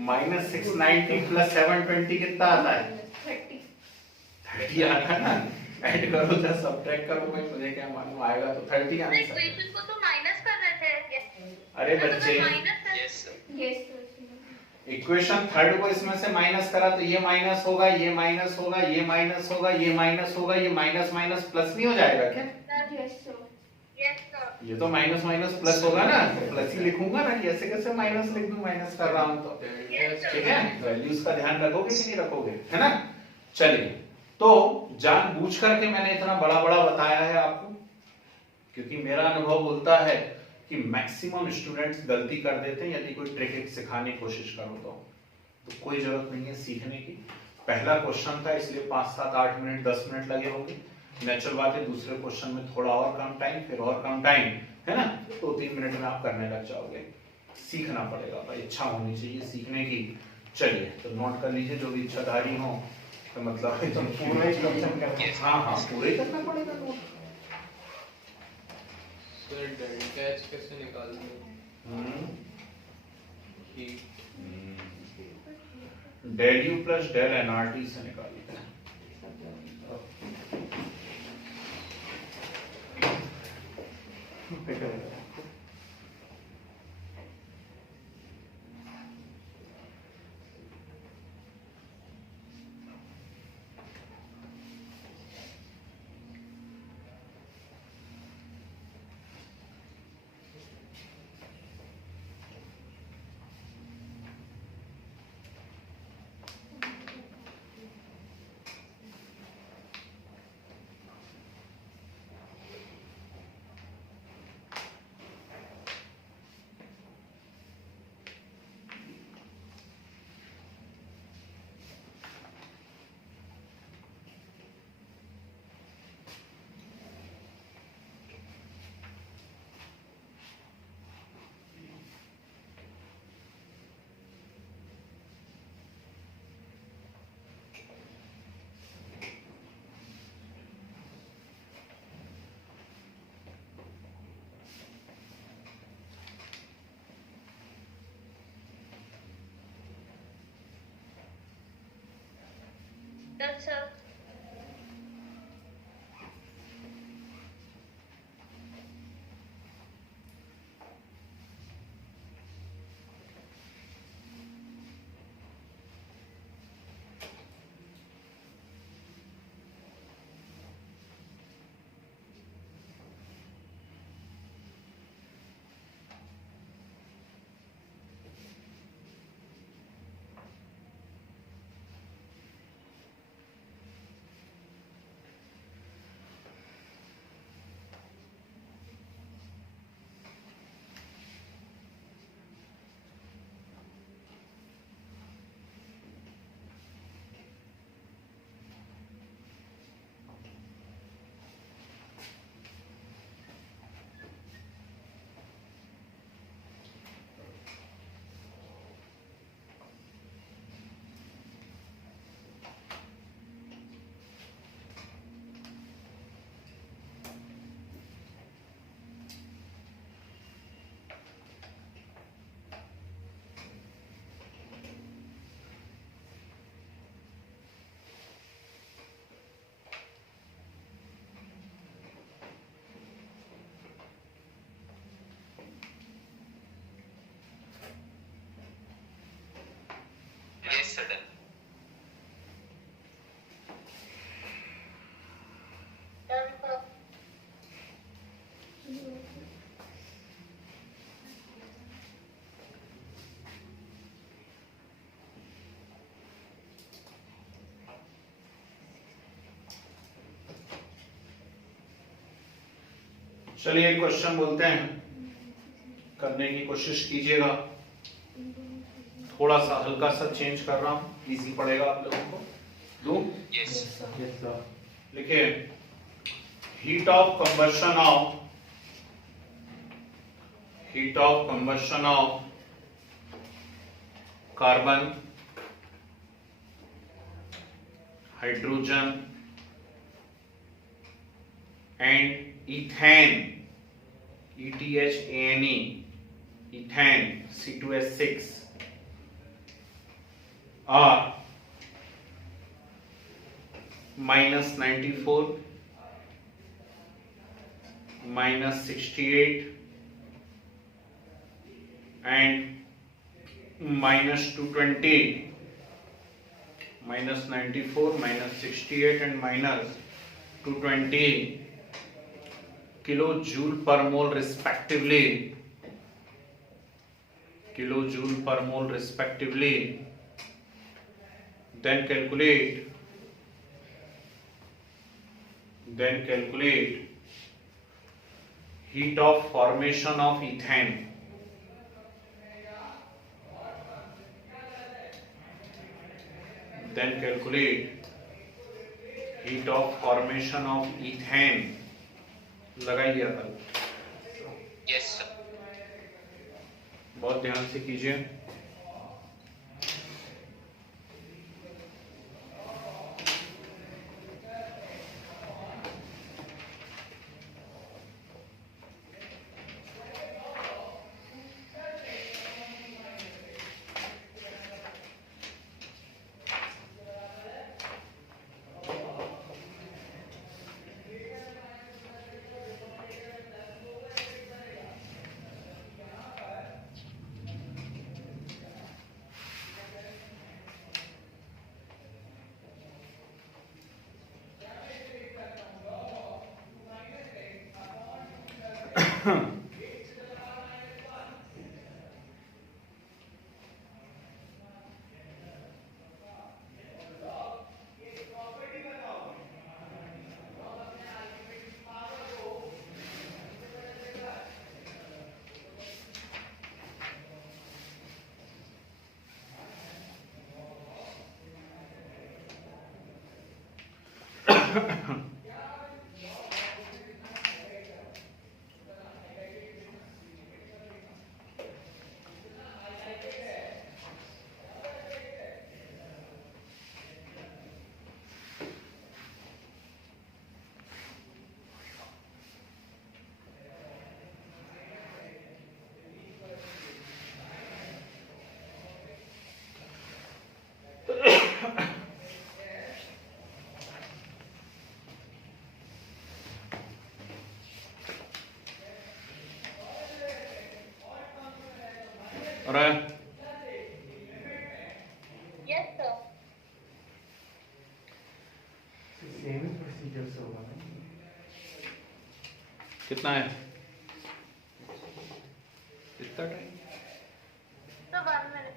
माइनस 690 प्लस 720 कितना आता है? 30 आता है ना। ऐड करो या सब्ट्रैक्ट करो, मैं मुझे क्या मालूम आएगा तो 30 आंसर। इक्वेशन को तो माइनस कर रहे थे। अरे बच्चे yes sir. Yes equation third को इसमें से माइनस करा तो ये माइनस होगा, ये माइनस होगा, ये माइनस होगा, ये माइनस होगा, ये माइनस माइनस प्लस नहीं हो जाएगा क्या? Yes sir. ये तो माइनस माइनस प्लस होगा ना, तो प्लस ही लिखूंगा ना, ऐसे कैसे माइनस लिख दूं, माइनस कर रहा हूं तो। ठीक है, वैल्यूज का ध्यान रखोगे कि नहीं रखोगे, है ना? चलिए, तो जानबूझ करके मैंने इतना बड़ा बड़ा बताया है आपको, क्योंकि मेरा अनुभव बोलता है कि मैक्सिमम स्टूडेंट्स गलती कर देते हैं यदि कोई ट्रिक सिखाने की कोशिश करो तो कोई जरूरत नहीं है सीखने की। पहला क्वेश्चन था इसलिए 5, 7, 8 मिनट 10 मिनट लगे होंगे। नेचुरल बात है दूसरे क्वेश्चन में थोड़ा और कम टाइम, फिर और कम टाइम, है ना? 2-3 मिनट में आप करने लग जाओगे। सीखना पड़ेगा भाई, इच्छा होनी चाहिए सीखने की। चलिए, तो नोट कर लीजिए जो भी इच्छाधारी हो, तो मतलब एकदम पूरा ही हाँ पूरा ही करना पड़ेगा नोट। सर डेल्टा एच कैसे निकालते हैं? Del U plus del NRT से निकालिए। Done sir. चलिए एक क्वेश्चन बोलते हैं, करने की कोशिश कीजिएगा। थोड़ा सा हल्का सा चेंज कर रहा हूं, इजी पड़ेगा आप लोगों को। दूं? यस लिखिए, heat of combustion of carbon, hydrogen and ethane, ETHANE, ethane, C2H6 are -94, -68 and -220. -94, -68 and -220 kilojoule per mole respectively. Then calculate heat of formation of ethane. लगाइए कल, यस सर। बहुत ध्यान से कीजिए। और यस सर। सेम प्रोसीजर से होगा ना? कितना है कितना टाइम? तो 1 मिनट।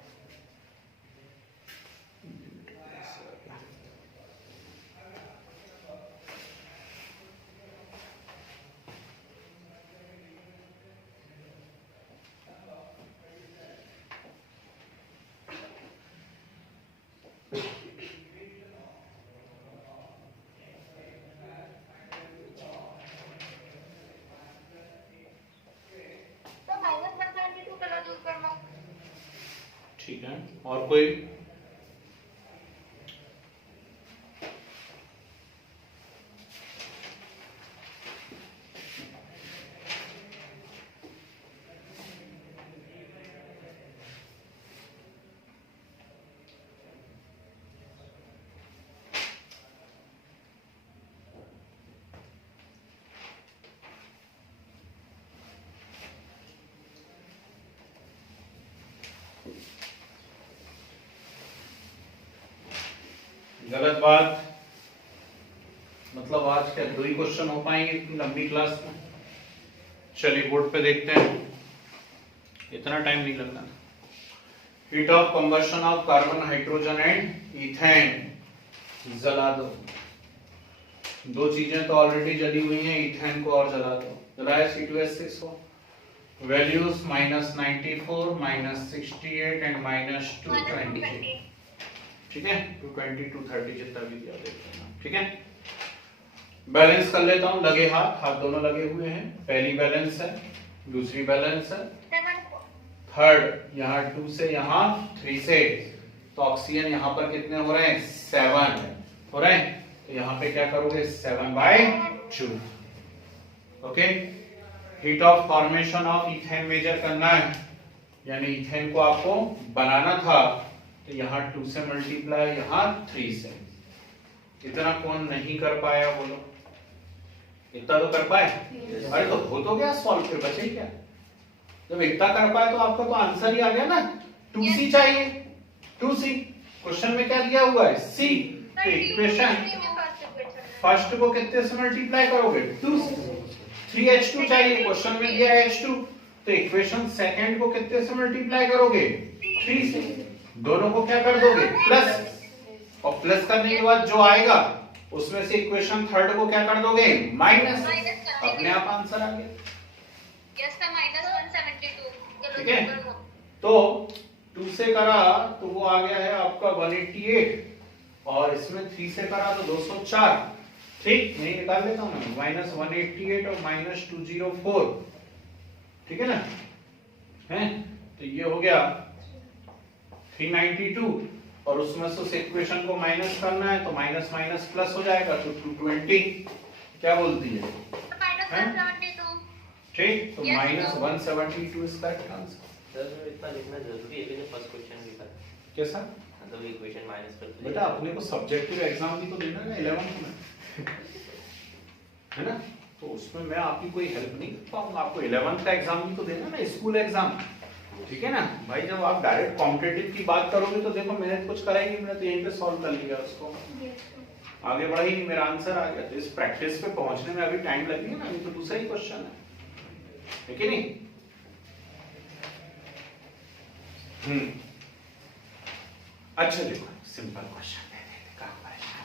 तो -192 किलो जूल करना। ठीक है, और कोई? गलत बात। मतलब आज क्या 2 ही क्वेश्चन हो पाएंगे इतनी लंबी क्लास में? चलिए बोर्ड पे देखते हैं, इतना टाइम नहीं लगना। Heat of combustion of carbon, hydrogen and ethane. जला दो। 2 चीजें तो ऑलरेडी जली हुई हैं, ईथेन को और जला दो। जरा C2H6 हो, वैल्यूज -94, -68 एंड -220, ठीक है, 220 230 जितना भी दिया देते हैं, ठीक है। बैलेंस कर लेता हूं, लगे हाथ, हाथ दोनों लगे हुए हैं, पहली बैलेंस है, दूसरी बैलेंस है, थर्ड यहाँ 2 से यहाँ 3 से, तो ऑक्सीजन यहाँ पर कितने हो रहे हैं 7 हो रहे हैं, तो यहाँ पे क्या करोगे 7/2, okay. Heat of formation of ethane measure करना है, यानी इथेन को आपको बनाना था, तो यहाँ 2 से मल्टीप्लाई, यहाँ 3 से। इतना कौन नहीं कर पाया बोलो, इतना तो कर पाए, अरे तो हो तो गया सॉल्व, फिर बचे क्या, जब इतना कर पाए तो आपका तो आंसर ही आ गया ना, 2C चाहिए, 2C, क्वेश्चन में क्या दिया हुआ है C, तो इक्वेशन फर्स्ट को कितने से मल्टीप्लाई करोगे 2 से, 3H2 चाहिए, क्वेश्चन में दिया है H2, तो इक्वेशन सेकंड को कितने से मल्टीप्लाई करोगे 3 से, दोनों को क्या कर दोगे प्लस, और प्लस करने के बाद जो आएगा उसमें से इक्वेशन थर्ड को क्या कर दोगे माइनस, अपने आप आंसर आ गया, यस सर -172, ठीक है। तो 2 से करा तो वो आ गया है आपका 188, और इसमें 3 से करा तो 204, ठीक, नहीं निकाल लेता हूं मैं, -188 और -204, ठीक है ना, है, तो ये हो गया 392, और उसमें से उस इक्वेशन को माइनस करना है, तो माइनस माइनस प्लस हो जाएगा, तो 220, क्या बोलती है, -172, ठीक, तो Yes, -172 is correct answer. Sir इतना लिखना जरूरी है कि जो फर्स्ट क्वेश्चन लिखा है, कैसा, मतलब इक्वेशन माइनस करके बेटा अपने को सब्जेक्टिव एग्जाम भी तो देना है ना 11th में, है ना, तो उसमें मैं आपकी कोई हेल्प नहीं कर पाऊंगा, आपको 11th का एग्जाम भी तो देना है ना, स्कूल एग्जाम, ठीक है ना भाई। जब आप डायरेक्ट कॉम्पिटिटिव की बात करोगे तो देखो मैंने कुछ करा ही नहीं, मैंने तो यहीं पे सॉल्व कर लिया उसको, आगे बढ़ा ही नहीं, मेरा आंसर आ गया, तो इस प्रैक्टिस पे पहुंचने में अभी टाइम लगेगा ना, अभी तो दूसरा ही क्वेश्चन है कि नहीं। अच्छा देखो सिंपल क्वेश्चन दे देते, कहां परेशान,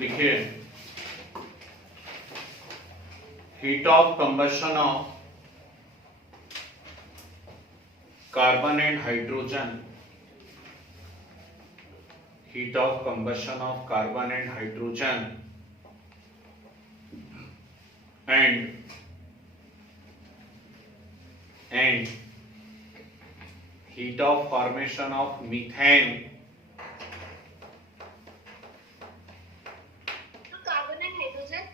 लिखिए heat of combustion of carbon and hydrogen, heat of combustion of carbon and hydrogen and heat of formation of methane carbon and hydrogen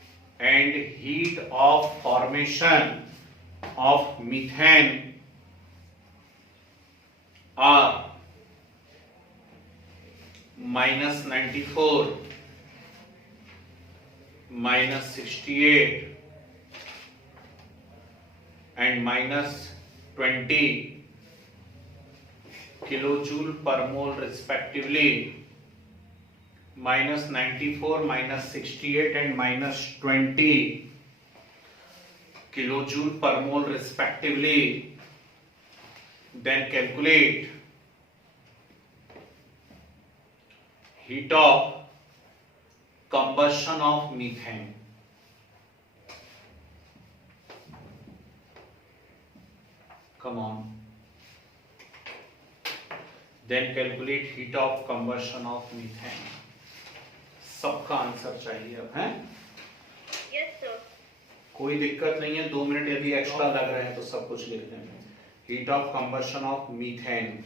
and heat of formation of methane are -94, -68 and -20 kilojoule per mole respectively, -94, -68 and -20 kilojoule per mole respectively. Then calculate heat of combustion of methane. Come on. Then calculate heat of combustion of methane. सबका answer चाहिए अब, है? Yes sir कोई दिक्कत नहीं है, 2 minute यदि extra लग रहे हैं तो सब कुछ लिखने में। Heat of combustion of methane,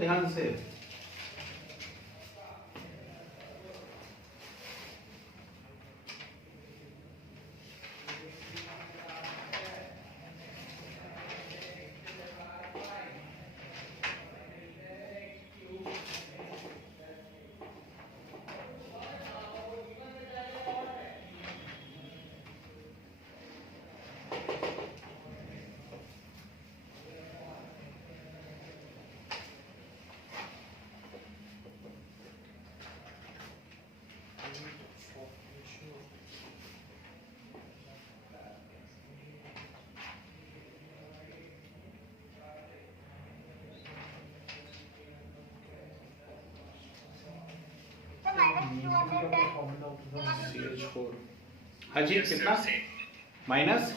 ध्यान से। CH4 हाँ जी कितना माइनस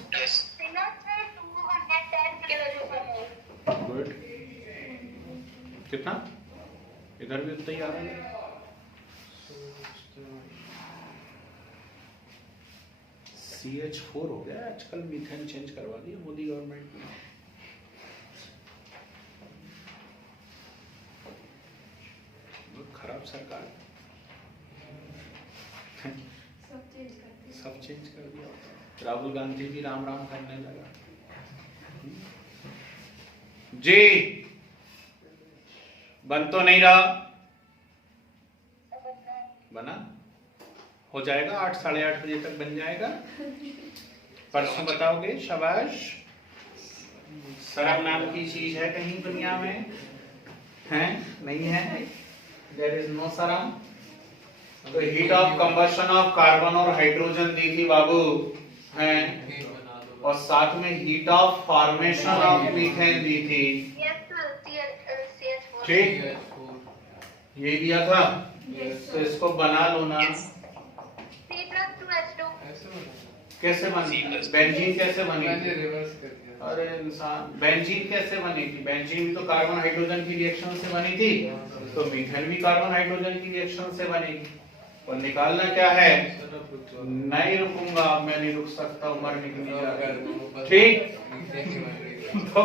गुड कितना इधर भी उतना ही आ रहा है। CH4 हो गया आजकल मीथेन चेंज करवा दिया मोदी गवर्नमेंट ने। बहुत खराब सरकार सब चेंज कर दिया। राहुल गांधी भी राम राम करने लगा। जी बन तो नहीं रहा, बना हो जाएगा 8 साढ़े 8 बजे तक बन जाएगा। परसों बताओगे। शाबाश। शराब नाम की चीज है कहीं दुनिया में? है नहीं है? देयर इज नो शराब। तो heat of combustion of carbon और हाइड्रोजन दी थी बाबू हैं, और साथ में heat of formation of methane दी थी। ठीक ये दिया था। तो इसको बना लो ना। कैसे बनी? बेंजीन कैसे बनेगी? अरे इंसान बेंजीन कैसे बनेगी? बेंजीन भी तो कार्बन हाइड्रोजन की रिएक्शन से बनी थी, तो मीथेन भी कार्बन हाइड्रोजन की रिएक्शन से बनेगी। और निकालना क्या है? नहीं रुकूंगा, मैं नहीं रुक सकता, उम्र निकली जा रही। ठीक तो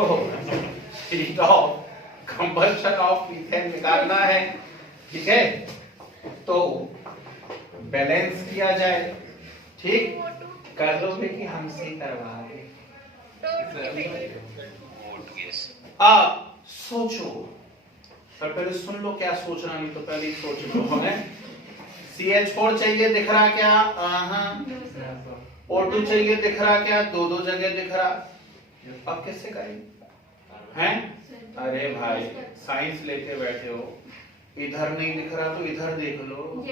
heat of combustion of methane निकालना है। ठीक है तो बैलेंस किया जाए। ठीक कर लोगे कि हमसे करवाओगे? सोचो पर पहले सुन लो क्या सोचना, नहीं तो पहले ही सोच लो। हमें CH4 चाहिए दिख रहा क्या? O2 चाहिए दिख रहा क्या? दो जगह दिख रहा। अब कैसे करेंगे? हैं? अरे भाई साइंस लेके बैठे हो, इधर नहीं दिख रहा तो इधर देख लो।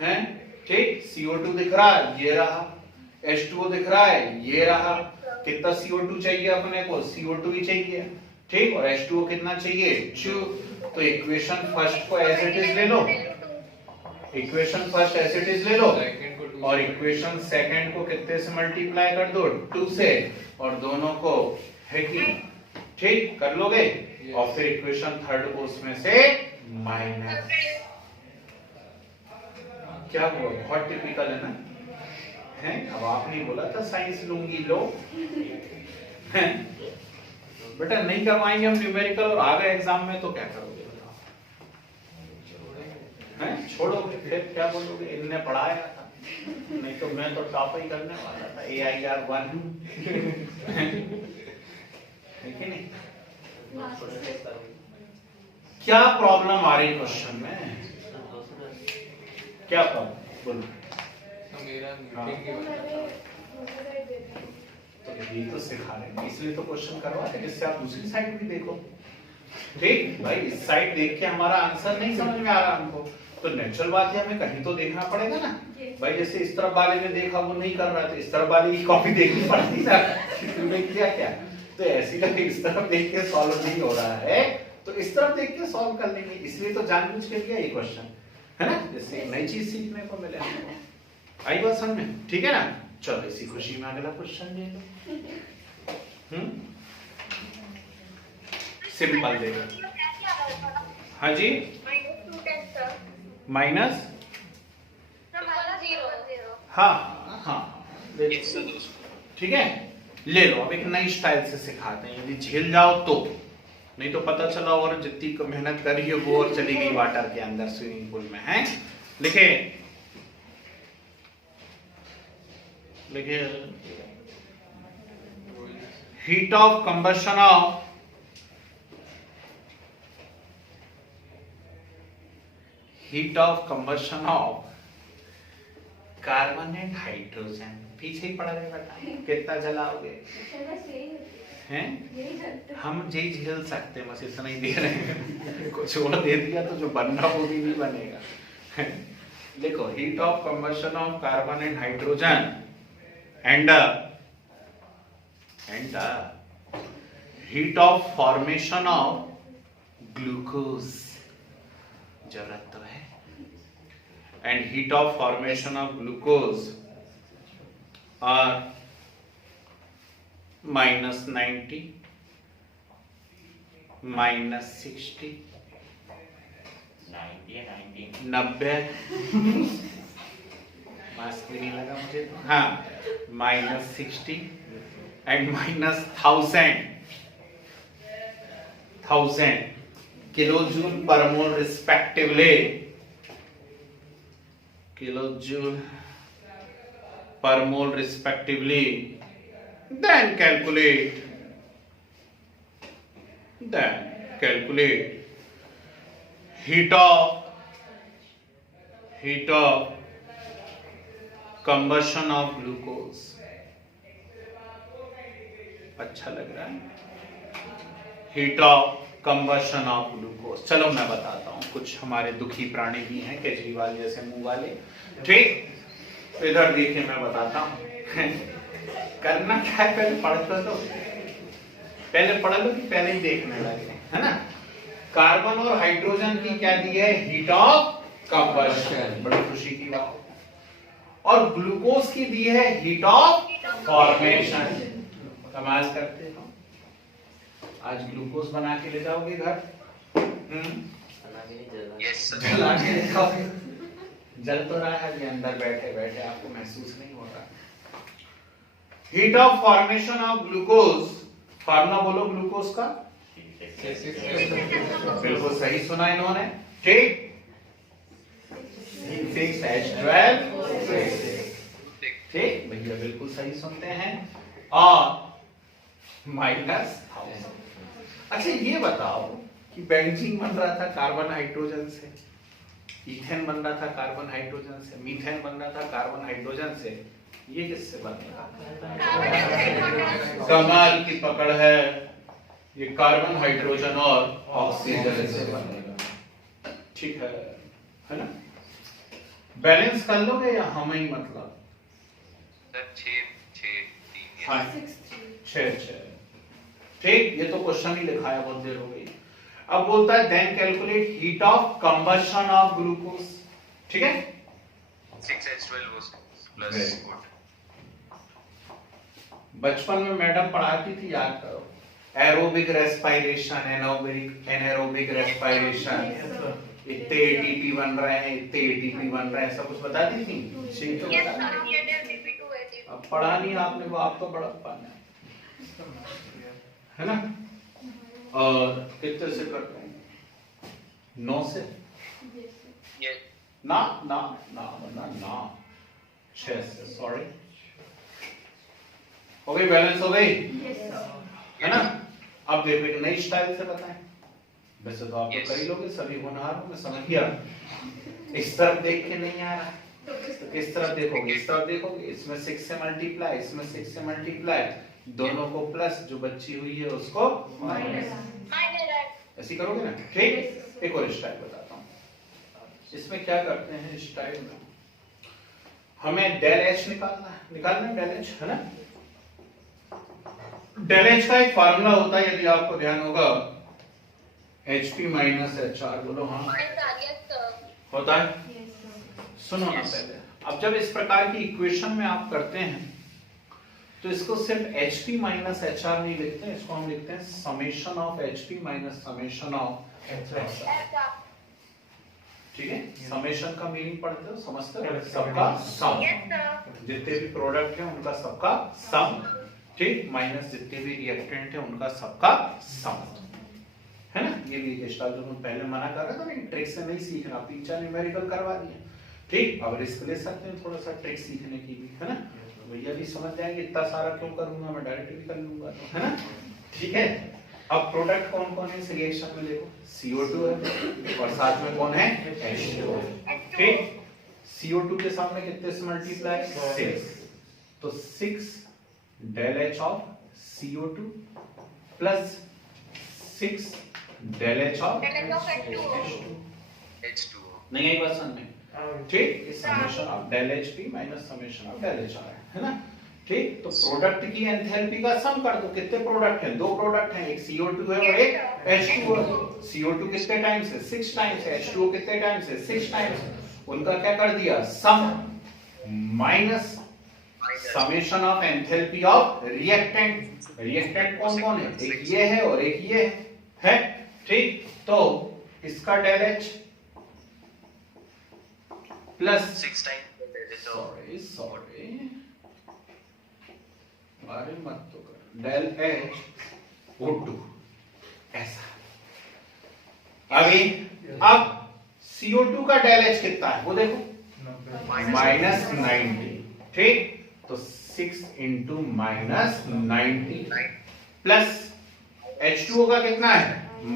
हैं? ठीक CO2 दिख रहा है, ये रहा। H2O दिख रहा है, ये रहा। कितना CO2 चाहिए अपने को? CO2 ही चाहिए। ठीक और H2O कितना चाहिए? 2। तो इक्वेशन फर्स्ट को एज इट इज ले लो, equation first as it is ले लो, और इक्वेशन सेकंड को कितने से मल्टीप्लाई कर दो? 2 से, और दोनों को है कि ठीक कर लोगे। और फिर इक्वेशन थर्ड को उसमें से माइनस। क्या हुआ? बहुत टिपिकल है ना? है अब आपने बोला था साइंस लूंगी लो। हैं बेटा नहीं करवाएंगे हम न्यूमेरिकल और आ गए एग्जाम में तो क्या करोगे बताओ? हैं छोड़ोगे? फिर क्या बोलोगे? इनने पढ़ाया था, नहीं तो मैं तो टॉप ही करने वाला था। AIR1 है कि नहीं? क्या प्रॉब्लम आ रही क्वेश्चन में? क्या प्रॉब्लम बोलो? तो ये तो सिखा रहे हैं, इसलिए तो क्वेश्चन करवा रहे हैं, जिससे आप दूसरी साइड भी देखो। ठीक भाई इस साइड देख के हमारा आंसर नहीं समझ में आ रहा हमको, तो नेचुरल बात है हमें कहीं तो देखना पड़ेगा ना। भाई जैसे इस तरफ वाले ने देखा वो नहीं कर रहा, तो इस तरफ वाले की कॉपी देखनी पड़ती है। तुमने किया क्या? तो ऐसी लगे इस तरफ देख के सॉल्व नहीं हो रहा है, तो इस तरफ देख के सॉल्व कर लेंगे। इसलिए तो जानबूझ के किया ये क्वेश्चन, है ना, जिससे नई चीज सीखने को मिले हमको। आई बात समझ में? ठीक है ना? चलो इसी खुशी में अगला क्वेश्चन ले लो। सिंपल देगा। हाँ जी माइनस हाँ हाँ ठीक है ले लो। अब एक नई स्टाइल से सिखाते हैं, यदि झेल जाओ तो नहीं तो पता चला और जितनी मेहनत करी है वो और चली गई वाटर के अंदर स्विमिंग पूल में है। लिखे लिखे heat of combustion of carbon and hydrogen. पीछे ही पड़ा रहे बेटा, कितना जलाओगे हैं? हम जी झेल सकते, बस इतना ही दे रहे हैं। कुछ और दे दिया तो जो बनना वो भी नहीं बनेगा। देखो heat of combustion of carbon and hydrogen and heat of formation of glucose, जरूरत तो है, and heat of formation of glucose are -90, -60, 90 mask भी नहीं लगा मुझे तो, हाँ, -60 and -1000 किलोजूल पर मोल respectively, kilojoule per mole respectively, then calculate heat of combustion of glucose। अच्छा लग रहा है, heat of combustion of glucose. चलो मैं बताता हूँ, कुछ हमारे दुखी प्राणी भी हैं केजरीवाल जैसे मुंह वाले, ठीक? तो इधर देखिए मैं बताता हूँ। करना क्या है, पहले पढ़ लो, पहले पढ़ लो कि पहले ही देखने लगे, है ना? कार्बन और हाइड्रोजन की क्या दी है? हीट ऑफ कंबशन, बड़ी खुशी की बात। और ग्लूकोज की दी है हीट ऑफ फॉर्मेशन। कमाल करते हो, आज ग्लूकोज बना के ले जाओगे घर? Yes sir. जला के दिखाओगे? जल तो रहा है, अंदर बैठे बैठे आपको महसूस नहीं हो रहा। Heat of formation of glucose, formula बोलो ग्लूकोज का। बिल्कुल सही सुना इन्होंने, ठीक? 6H12, ठीक भैया, बिल्कुल सही सुनते हैं। और -1000। अच्छा ये बताओ कि बेंजीन बन रहा था कार्बन हाइड्रोजन से, इथेन बन रहा था कार्बन हाइड्रोजन से, मीथेन बन रहा था कार्बन हाइड्रोजन से, ये किससे बनेगा? कमाल की पकड़ है, ये कार्बन हाइड्रोजन और ऑक्सीजन से बनेगा, ठीक है ना? बैलेंस कर लोगे या हम ही मतलब? सर 6 हाँ 6 ठीक, ये तो क्वेश्चन ही लिखा है, बहुत देर हो गई। अब बोलता है then calculate heat of combustion of glucose, ठीक है? 6H12 plus good. बचपन में मैडम पढ़ाती थी, याद करो, एरोबिक रेस्पिरेशन, एनारोबिक रेस्पिरेशन, इतने एटीपी बन रहे हैं, इतने एटीपी बन रहे हैं, सब कुछ बताती थी। ठीक है, अब पढ़ा नहीं आपने, वो आपको बड़प्पन है ना? और कितने से करते हैं? 9 से? ना ना ना ना ना 6 से, सॉरी। हो गई, बैलेंस हो गई, है ना? अब देखो एक नई स्टाइल से बताएं। वैसे तो आप कर ही लोगे, सभी होनहारों में समझ गया। इस तरफ देख के नहीं आ रहा तो किस तरफ देखोगे? इस तरफ देखोगे, इसमें 6 से मल्टीप्लाई, इसमें 6 से मल्टीप्लाई, दोनों को प्लस, जो बच्ची हुई है उसको माइनस, ऐसी करोगे ना, ठीक? एक और स्टाइल बताता हूँ, इसमें क्या करते हैं स्टाइल में, हमें डेल एच निकालना है, डेल एच, है ना? डेल एच का एक फार्मूला होता है, यदि आपको ध्यान होगा, HP माइनस HR, बोलो हाँ, होता है। सुनो ना पहले, अब जब इस प्रकार की इक्वेशन में आप करते हैं तो इसको सिर्फ HP माइनस HR नहीं लिखते हैं, इसको हम लिखते हैं summation of HP minus summation of HR, ठीक है? समेशन का मीनिंग पढ़ते हो, समझते हो? सबका सम, जितने भी प्रोडक्ट है उनका सबका सम, ठीक? माइनस जितने भी रिएक्टेंट है उनका सबका सम, ये भी एक स्टाइल जो हम पहले मना कर रहे थे ना, ट्रिक से नहीं सीखना, 3-4 न्यूमेरिकल करवा दिए, ठीक। अब रिस्क ले सकते हैं थोड़ा सा ट्रिक सीखने की भी, है ना। भैया भी समझ जाएंगे इतना सारा क्यों करूंगा, मैं डायरेक्ट भी कर लूंगा, तो है ना, ठीक है। अब प्रोडक्ट कौन कौन है इस रिएक्शन में, देखो CO2 है और साथ में कौन है, H2O, ठीक। CO2 के सामने कितने से मल्टीप्लाई, 6, तो 6 del H of CO2 plus 6 del H of H2O नहीं आई बात समझ में, ठीक। इस summation of del HP minus summation of del H आ रहा है ना, ठीक। तो प्रोडक्ट की एंथैल्पी का सम कर दो, कितने प्रोडक्ट हैं, 2 प्रोडक्ट हैं, एक CO2 है और एक H2O है। CO2 कितने टाइम्स है, 6 टाइम्स है, H2O कितने टाइम्स है, 6 टाइम्स, उनका क्या कर दिया, sum minus summation of enthalpy of reactant. Reactant कौन कौन है, एक ये है और एक ये है, ठीक। तो इसका del H plus 6 times sorry अरे मत तो कर, del H O2 ऐसा। अभी अब CO2 का del H कितना है वो देखो, माइनस 90, ठीक। तो 6 इंटू माइनस 90 प्लस H2O का कितना है,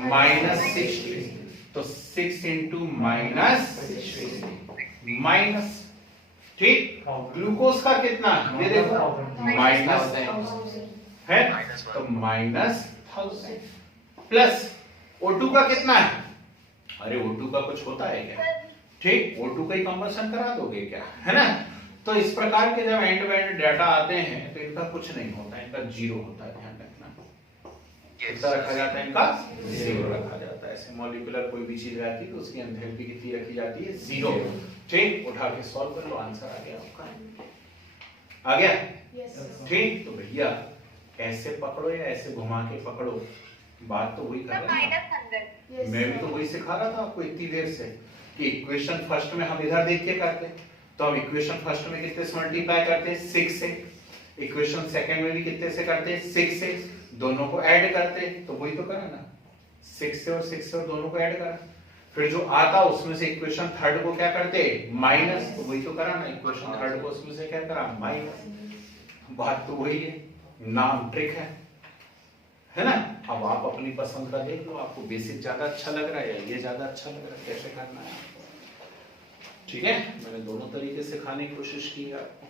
माइनस 60, तो 6 इंटू माइनस माइनस, ठीक। ग्लूकोज का कितना है ये देखो, माइनस है, तो माइनस 1000 प्लस O2 का कितना है, अरे O2 का कुछ होता है क्या, ठीक। O2 का ही कंबशन करा दोगे क्या, है ना। तो इस प्रकार के जब एंड टू एंड डाटा आते हैं तो इनका कुछ नहीं होता है, इनका 0 होता है, ध्यान रखना। कितना रखा जाता है, इनका 0 रखा जाता है। ऐसे मॉलिक्यूलर कोई भी चीज रहती है तो उसकी एंथैल्पी कितनी रखी जाती है, 0, ठीक। उठा के सॉल्व कर लो, आंसर आ गया आपका, आ गया, ठीक। तो भैया ऐसे पकड़ो या ऐसे घुमा के पकड़ो, बात तो वही कर रहे हैं, मैं भी तो वही सिखा रहा था आपको इतनी देर से कि इक्वेशन फर्स्ट में हम इधर देख के करते, तो हम इक्वेशन फर्स्ट में कितने से मल्टीप्लाई करते हैं, 6 से, इक्वेशन सेकंड में भी कितने से करते हैं, 6 से, दोनों को ऐड करते हैं, तो वही तो करा ना, 6 से और दोनों को ऐड करा, फिर जो आता उसमें से इक्वेशन थर्ड को क्या करते, माइनस, तो वही तो करा ना, इक्वेशन थर्ड को उसमें से क्या करा, माइनस, बात तो वही है, नाम ट्रिक है ना। अब आप अपनी पसंद का देख लो, आपको बेसिक ज्यादा अच्छा लग रहा है या ये ज्यादा अच्छा लग रहा है, कैसे करना है आपको, ठीक है। मैंने दोनों तरीके से सिखाने की कोशिश की है आपको।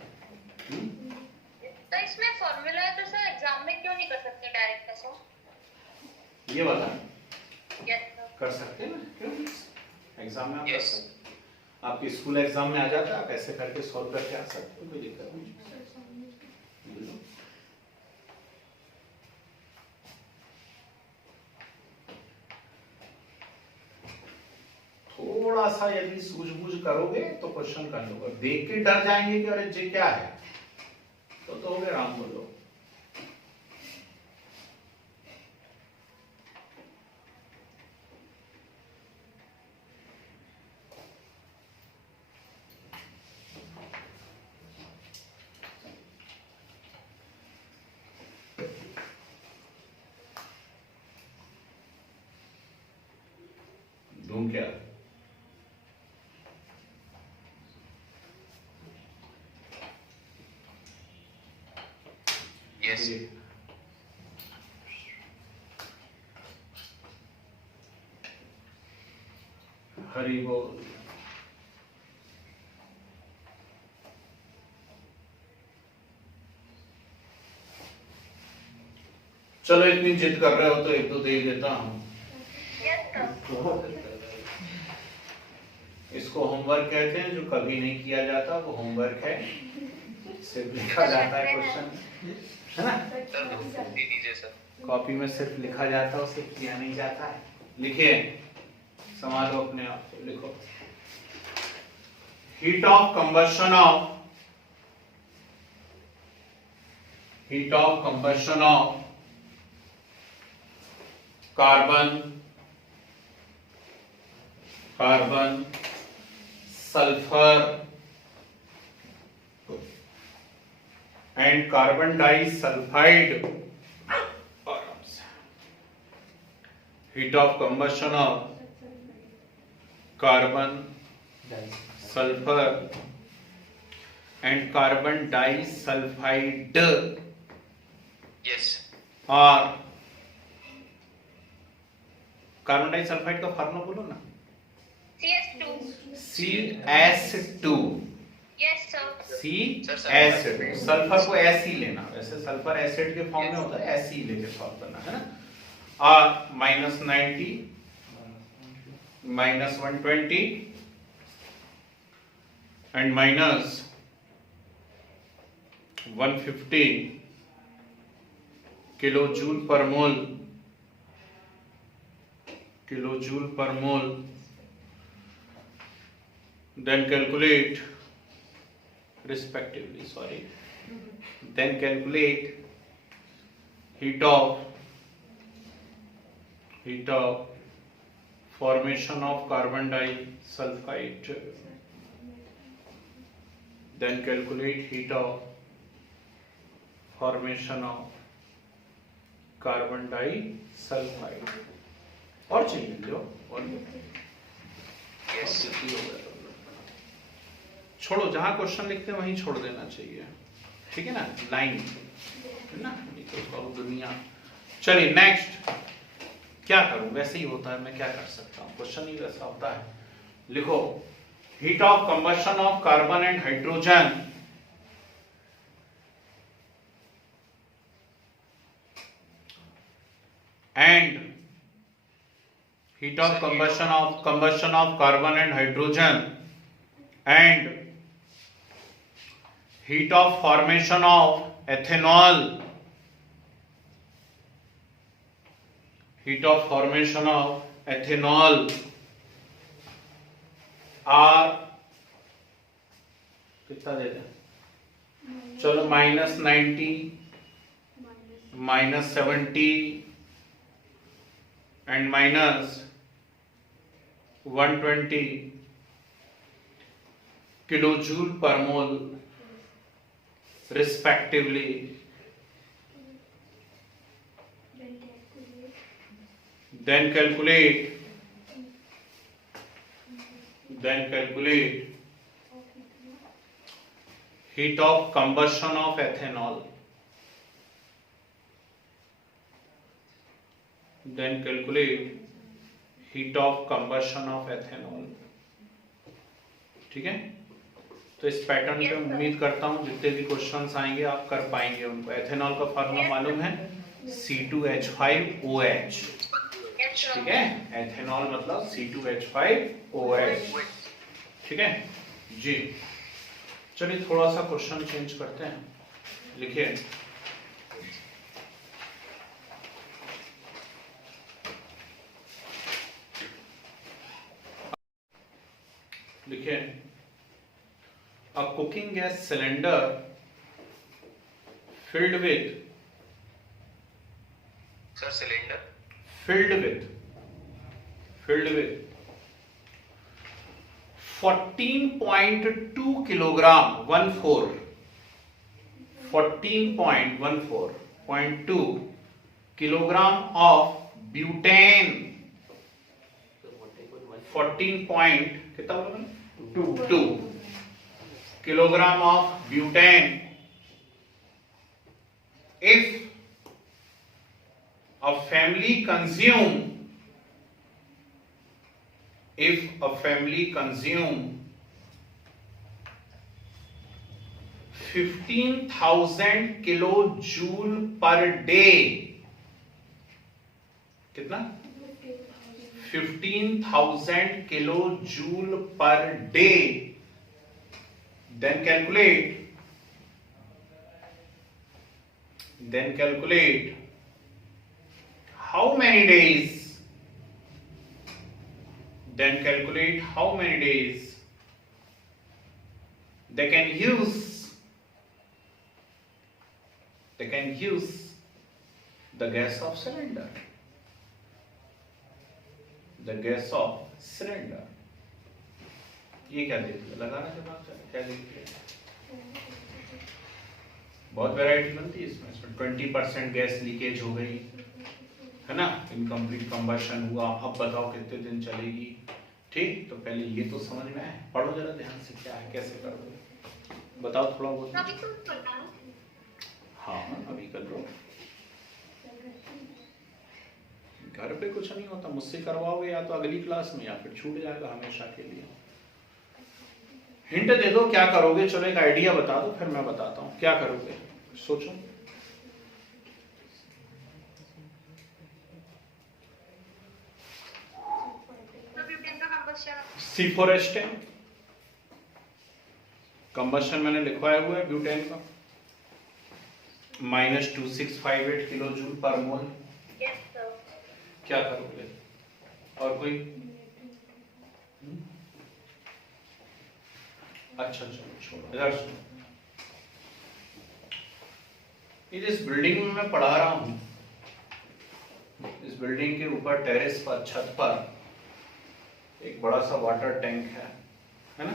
तो इसमें फॉर्मूला है तो सर एग्जाम में क्यों नहीं कर सकते डायरेक्ट ऐसा, ये वाला यस कर सकते हैं ना, क्यों एग्जाम में आप कर सकते हैं, आपके स्कूल एग्जाम में आ जाता है, आप ऐसे करके सॉल्व करके आ सकते हो, कोई दिक्कत नहीं। थोड़ा सा यदि सूझबूझ करोगे तो क्वेश्चन कर लोगे, देख के डर जाएंगे कि अरे ये क्या है, तो हो गया, राम बोलो। दूं क्या, yes हरि बोल। चलो इतनी जिद कर रहे हो तो 1-2 दे देता हूं। इसको होमवर्क कहते हैं, जो कभी नहीं किया जाता वो होमवर्क है, सिर्फ लिखा जाता है क्वेश्चन, है ना, सर दे दीजिए सर, कॉपी में सिर्फ लिखा जाता है, उसे किया नहीं जाता है। लिखिए, संभालो अपने आप को, लिखो, heat of combustion of carbon sulphur and carbon disulphide heat of combustion of carbon, sulfur and carbon disulfide Yes. और कार्बन डाइसल्फाइड का फार्मूला बोलो ना, CS2. CS2, Yes, sir. CS2। Sulphur को एस ही लेना, वैसे सल्फर एसिड के form में होता है, एस ही लेके सॉल्व करना है ना। और -90 -120 एंड -150 किलोजूल पर मोल, then calculate respectively, then calculate heat of formation of carbon disulfide, then calculate heat of formation of carbon disulfide। और चाहिए जो और Yes. छोड़ो, जहां क्वेश्चन लिखते हैं वहीं छोड़ देना चाहिए, ठीक है ना, लाइन है ना, नहीं तो उसका दुनिया। चलिए नेक्स्ट, क्या करूं, वैसे ही होता है, मैं क्या कर सकता हूं, क्वेश्चन ही वैसा होता है। लिखो heat of combustion of carbon and hydrogen and heat of combustion of carbon and hydrogen and heat of formation of ethanol, are कितना दे दें, चलो -90 -70 and -120 kilojoule per mole respectively, then calculate heat of combustion of ethanol, then calculate heat of combustion of ethanol। ठीक है, तो इस pattern पे उम्मीद करता हूँ जितने भी क्वेश्चंस आएंगे आप कर पाएंगे उनको। एथेनॉल का फार्मूला मालूम है, C2H5OH, Yes, sir. ठीक है, एथेनॉल मतलब C2H5OH, ठीक है जी। चलिए थोड़ा सा क्वेश्चन चेंज करते हैं, लिखिए a cooking gas cylinder filled with Sir, cylinder. 14.2 kilogram 14.2 kilogram of butane, 14 point कितना बोला मैंने, 2 kilogram of butane if a family consume 15,000 kilojoule per day, कितना, 15,000 kilojoule per day, then calculate how many days they can use the gas of cylinder, ये क्या देती है, लगाना दिमाग से, क्या देती है, बहुत वैरायटी बनती है इसमें 20% गैस लीकेज हो गई, है ना, इनकम्प्लीट कंबशन हुआ, अब बताओ कितने दिन चलेगी। ठीक, तो पहले ये तो समझ में आए, पढ़ो जरा ध्यान से क्या है, कैसे करोगे बताओ थोड़ा बहुत। अभी तो करना है। हाँ अभी कर लो, घर पे कुछ नहीं होता, मुझसे करवाओगे या तो अगली क्लास में या फिर छूट जाएगा हमेशा के लिए। हिंट दे दो क्या करोगे, चलो एक आइडिया बता दो फिर मैं बताता हूँ क्या करोगे, सोचो। C4H10 कंबशन मैंने लिखवाया हुआ है ब्यूटेन का, -2658 किलो जूल पर मोल। Yes sir. क्या करोगे और कोई? अच्छा चलो छोड़ो, इधर सुनो, ये जिस बिल्डिंग में मैं पढ़ा रहा हूं, इस बिल्डिंग के ऊपर टेरेस पर छत पर एक बड़ा सा वाटर टैंक है ना।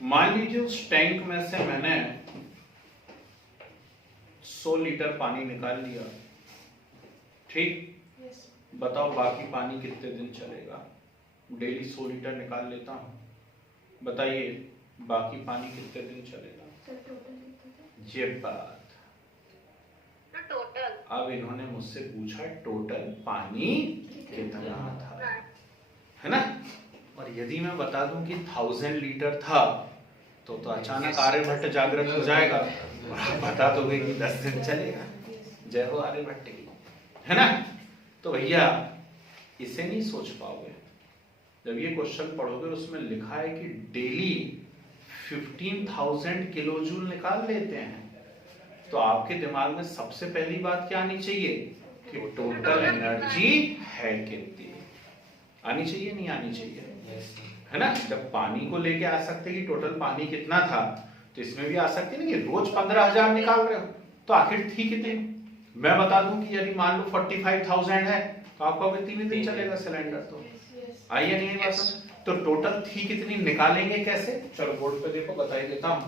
मान लीजिए उस टैंक में से मैंने 100 लीटर पानी निकाल लिया, ठीक। बताओ बाकी पानी कितने दिन चलेगा। डेली 100 लीटर निकाल लेता हूं, बताइए बाकी पानी कितने दिन चलेगा। ये बात टोटल। अब इन्होंने मुझसे पूछा टोटल पानी कितना था, है ना। और यदि मैं बता दूं कि 1000 लीटर था तो अचानक आर्यभट्ट जागृत हो जाएगा और आप बता दोगे कि 10 दिन चलेगा। जय हो आर्यभट्ट की, है ना। तो भैया इसे नहीं सोच पाओगे। जब ये क्वेश्चन पढ़ोगे उसमें लिखा है कि डेली 15,000 किलो जूल निकाल लेते हैं, तो आपके दिमाग में सबसे पहली बात क्या आनी चाहिए कि टोटल एनर्जी है कितनी, आनी चाहिए नहीं आनी चाहिए, है ना। जब पानी को लेके आ सकते कि टोटल पानी कितना था, तो इसमें भी आ सकते ना कि रोज 15,000 निकाल रहे हो तो आखिर थी कितनी। मैं बता दूं कि यदि मान लो 45,000 है तो आपका भी 3 दिन चलेगा सिलेंडर। तो आइए नहीं बात, तो टोटल थी कितनी निकालेंगे कैसे, चलो बोर्ड पे देखो बता ही देता हूं।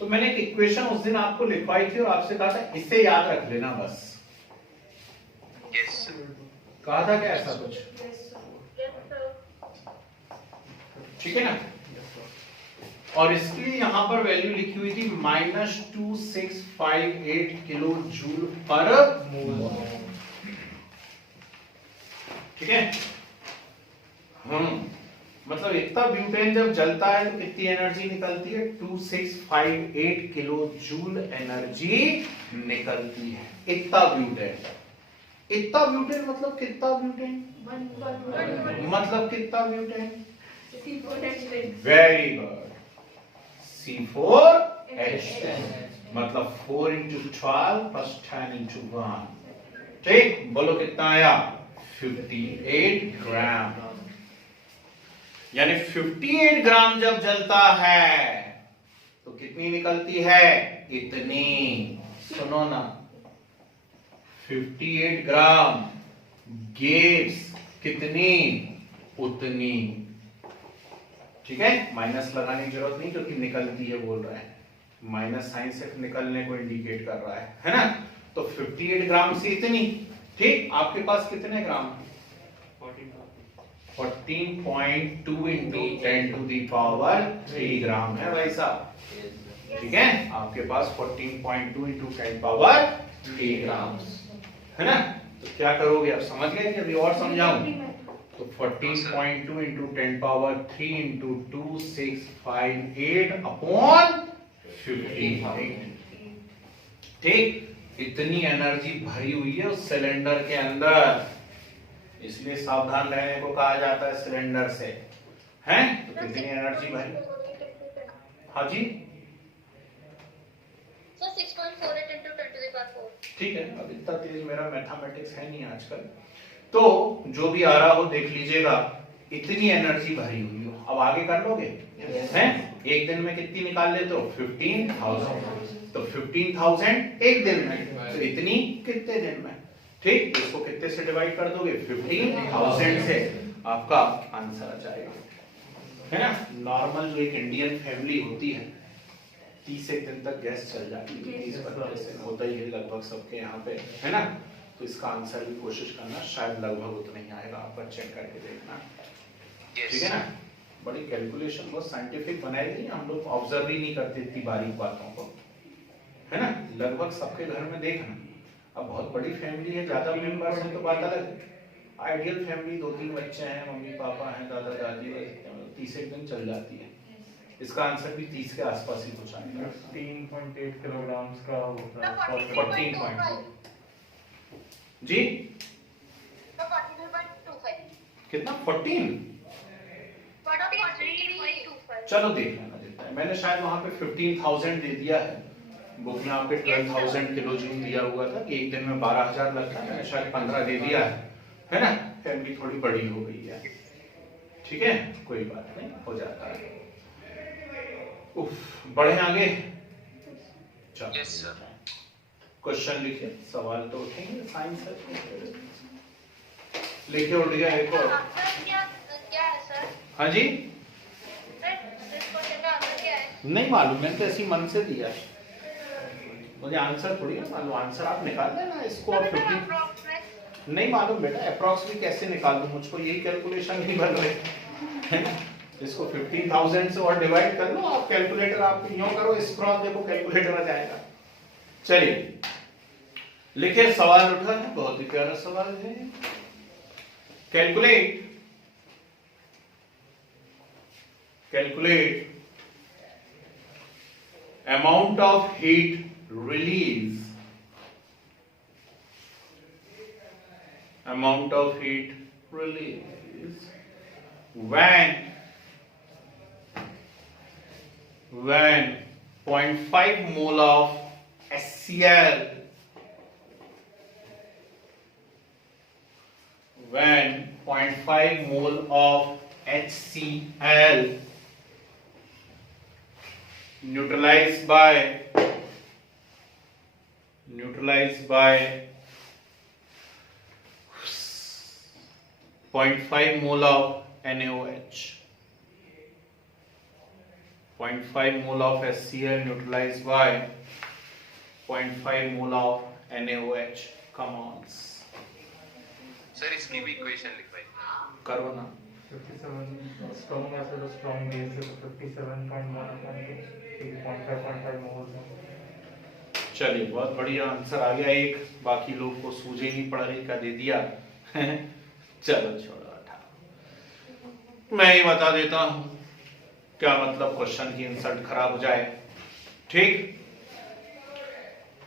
तो मैंने एक इक्वेशन उस दिन आपको लिखवाई थी और आपसे कहा था इसे याद रख लेना बस। यस कहा था क्या ऐसा कुछ, ठीक है ना। और इसकी यहां पर वैल्यू लिखी हुई थी -2658 किलो जूल पर मोल, ठीक है। मतलब इतना ब्यूटेन जब जलता है तो कितनी एनर्जी निकलती है, 2658 किलो जूल एनर्जी निकलती है। इतना ब्यूटेन, इतना ब्यूटेन मतलब कितना ब्यूटेन, मतलब कितना ब्यूटेन, वेरी गुड, C4H10 मतलब 4 × 12 + 10 × 1, ठीक। बोलो कितना आया, 58 ग्राम। यानी 58 ग्राम जब जलता है तो कितनी निकलती है, इतनी। सुनो ना, 58 ग्राम गिव्स कितनी, उतनी, ठीक है। माइनस लगाने की जरूरत नहीं क्योंकि निकलती है बोल रहा है, माइनस साइन सिर्फ निकलने को इंडिकेट कर रहा है ना। तो 58 ग्राम से इतनी, ठीक। आपके पास कितने ग्राम, 14.2 × 10⁻³ ग्राम है भाई साहब, ठीक है। आपके पास 14.2 × 10⁻³ ग्राम है ना। तो क्या करोगे, आप समझ गए कि अभी और समझाऊं। तो 14.2 × 10⁻³ × 2658 अपॉन 58, ठीक। इतनी एनर्जी भरी हुई है उस सिलेंडर के अंदर, इसलिए सावधान रहने को कहा जाता है सिलेंडर से, हैं। तो कितनी एनर्जी भरी, हाँ जी, So 6.48 × 10⁻⁴। ठीक है। अब इतना तेज मेरा मैथमेटिक्स है नहीं आजकल, तो जो भी आ रहा हो देख लीजिएगा। इतनी एनर्जी भरी हुई हो, अब आगे कर लोगे, हैं। एक दिन में कितनी निकाल लेते हो, 15,000, तो 15,000 एक दिन में, तो इतनी कितने दिन में, ठीक। इसको कितने से डिवाइड कर दोगे, 15,000 से, आपका आंसर आ जाएगा, है ना। नॉर्मल जो एक इंडियन फैमिली होती है 30 दिन तक गैस चल जाती है, 30-35 होता ही है लगभग सबके यहाँ पे, है ना। तो इसका आंसर भी कोशिश करना, शायद लगभग उतना ही आएगा, आप पर चेक करके देखना, ठीक है ना। बड़ी कैलकुलेशन बहुत साइंटिफिक बनाई गई, हम लोग ऑब्जर्व ही नहीं करते इतनी बारीक बातों को, है ना। लगभग सबके घर में देखना, अब बहुत बड़ी फैमिली है, ज्यादा मेंबर्स हैं तो बात अलग है। आइडियल फैमिली 2-3 बच्चे हैं, मम्मी पापा हैं, दादा दादी, 30 दिन चल जाती है। इसका आंसर भी 30 के आसपास ही कुछ आएगा। 15.8 किलोग्राम का होता है। 14 जी तो 42.25 कितना 14? 43.25 चलो देख लेना देता है, मैंने शायद वहां पे 15,000 दे दिया है, बुक में आप पे 12,000 किलो जून दिया हुआ था कि एक दिन में 12,000 लगता है, मैंने शायद 15 दे दिया है ना। फैमिली थोड़ी बड़ी हो गई है, ठीक है, कोई बात नहीं, हो जाता है। उफ, बढ़े आगे, चलो यस सर। क्वेश्चन लिखिए, सवाल तो उठेंगे, साइंस है, लिखिए उठ गया एक और। क्या है सर? हाँ जी, सर इस क्वेश्चन का आंसर क्या है? नहीं मालूम, मैंने तो ऐसी मन से दिया, मुझे आंसर थोड़ी ना मालूम, आंसर आप निकाल लेना इसको। और 50 नहीं मालूम बेटा, अप्रॉक्स भी कैसे निकाल दूं, मुझको यही कैलकुलेशन नहीं बन रही है ना। इसको 15,000 से और डिवाइड कर लो आप, कैलकुलेटर आप यूं करो, इस क्रॉस देखो कैलकुलेटर आ जाएगा। चलिए लिखिए, सवाल उठा है, बहुत ही प्यारा सवाल है। Calculate amount of heat release, amount of heat release when 0.5 mole of HCl, when 0.5 mole of HCl neutralized by 0.5 mole of NaOH, 0.5 mole of HCl neutralized by 0.5 mole of NaOH compounds। Sir इसकी भी equation लिखवाइए। करो ना। 57 strong acid और strong base है, तो 57.1 upon 3.5 moles. चलिए बहुत बढ़िया आंसर आ गया एक, बाकी लोग को सूझे नहीं पड़ रही का दे दिया चलो छोड़ो, हटाओ, मैं ही बता देता हूं क्या मतलब क्वेश्चन की इंसल्ट खराब हो जाए, ठीक।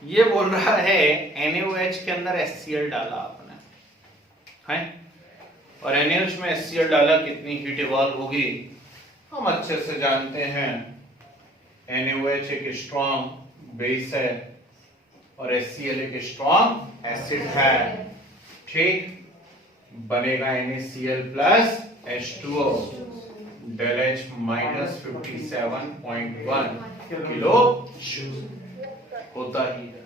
ये बोल रहा है NaOH के अंदर HCl डाला आपने, है, और NaOH में HCl डाला, कितनी हीट इवॉल्व होगी हम अच्छे से जानते हैं। NaOH एक स्ट्रॉन्ग बेस है और HCl एक स्ट्रॉन्ग एसिड है, ठीक। बनेगा NaCl plus H2O, del H minus 57.1 kilo होता ही है।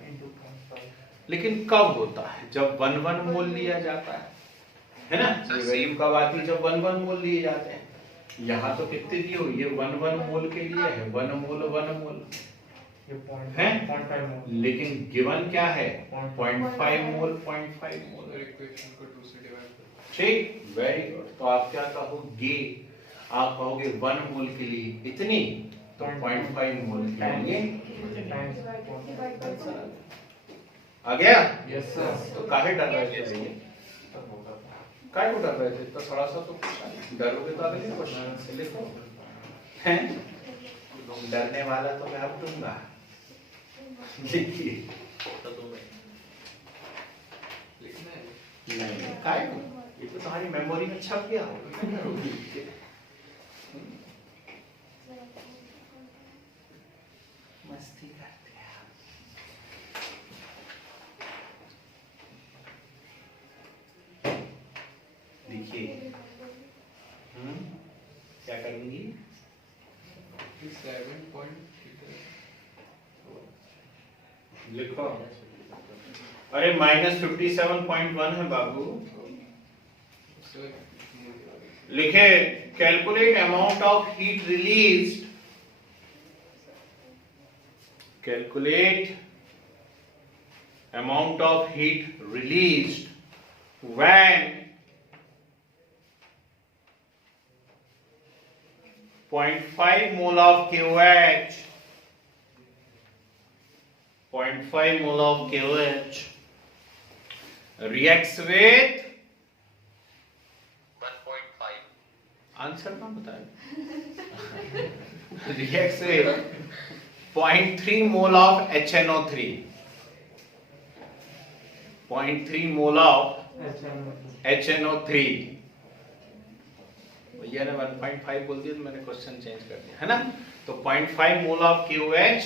लेकिन कब होता है? जब 1 मोल लिया जाता है ना। ये वैल्यू कब आती है? जब 1 मोल लिए जाते हैं। यहाँ तो कितने दी हुई है? 1 मोल के लिए है, 1 मोल है, लेकिन गिवन क्या है? 0.5 मोल, 0.5 मोल। इक्वेशन को 2 से डिवाइड करो। ठीक, वेरी गुड। तो आप क्या कहोगे? आप कहोगे 1 मोल के लिए इतनी, तो 0.5 मोल के लिए आ गया। Yes sir. तो काहे डर रहे थे? काहे को डर रहे थे? तो थोड़ा सा तो डरोगे तो आगे क्वेश्चन से लिखो, हैं? डरने वाला तो मैं अब दूंगा। देखिए तो तुम्हें लिखना है। नहीं, काहे को? ये तो तुम्हारी मेमोरी में छप गया होगा। मस्ती करते हैं। देखिए, क्या करूंगी? 7.3 लिखो। अरे -57.1 है बाबू। लिखे, calculate amount of heat released Calculate amount of heat released when 0.5 mole of KOH 0.5 mole of KOH reacts with 1.5. Answer ना बताए reacts with 0.3 mole of HNO3 0.3 mole of HNO3 भैया ने 1.5 बोल दिया तो मैंने क्वेश्चन चेंज कर दिया है ना। तो 0.5 mole of KOH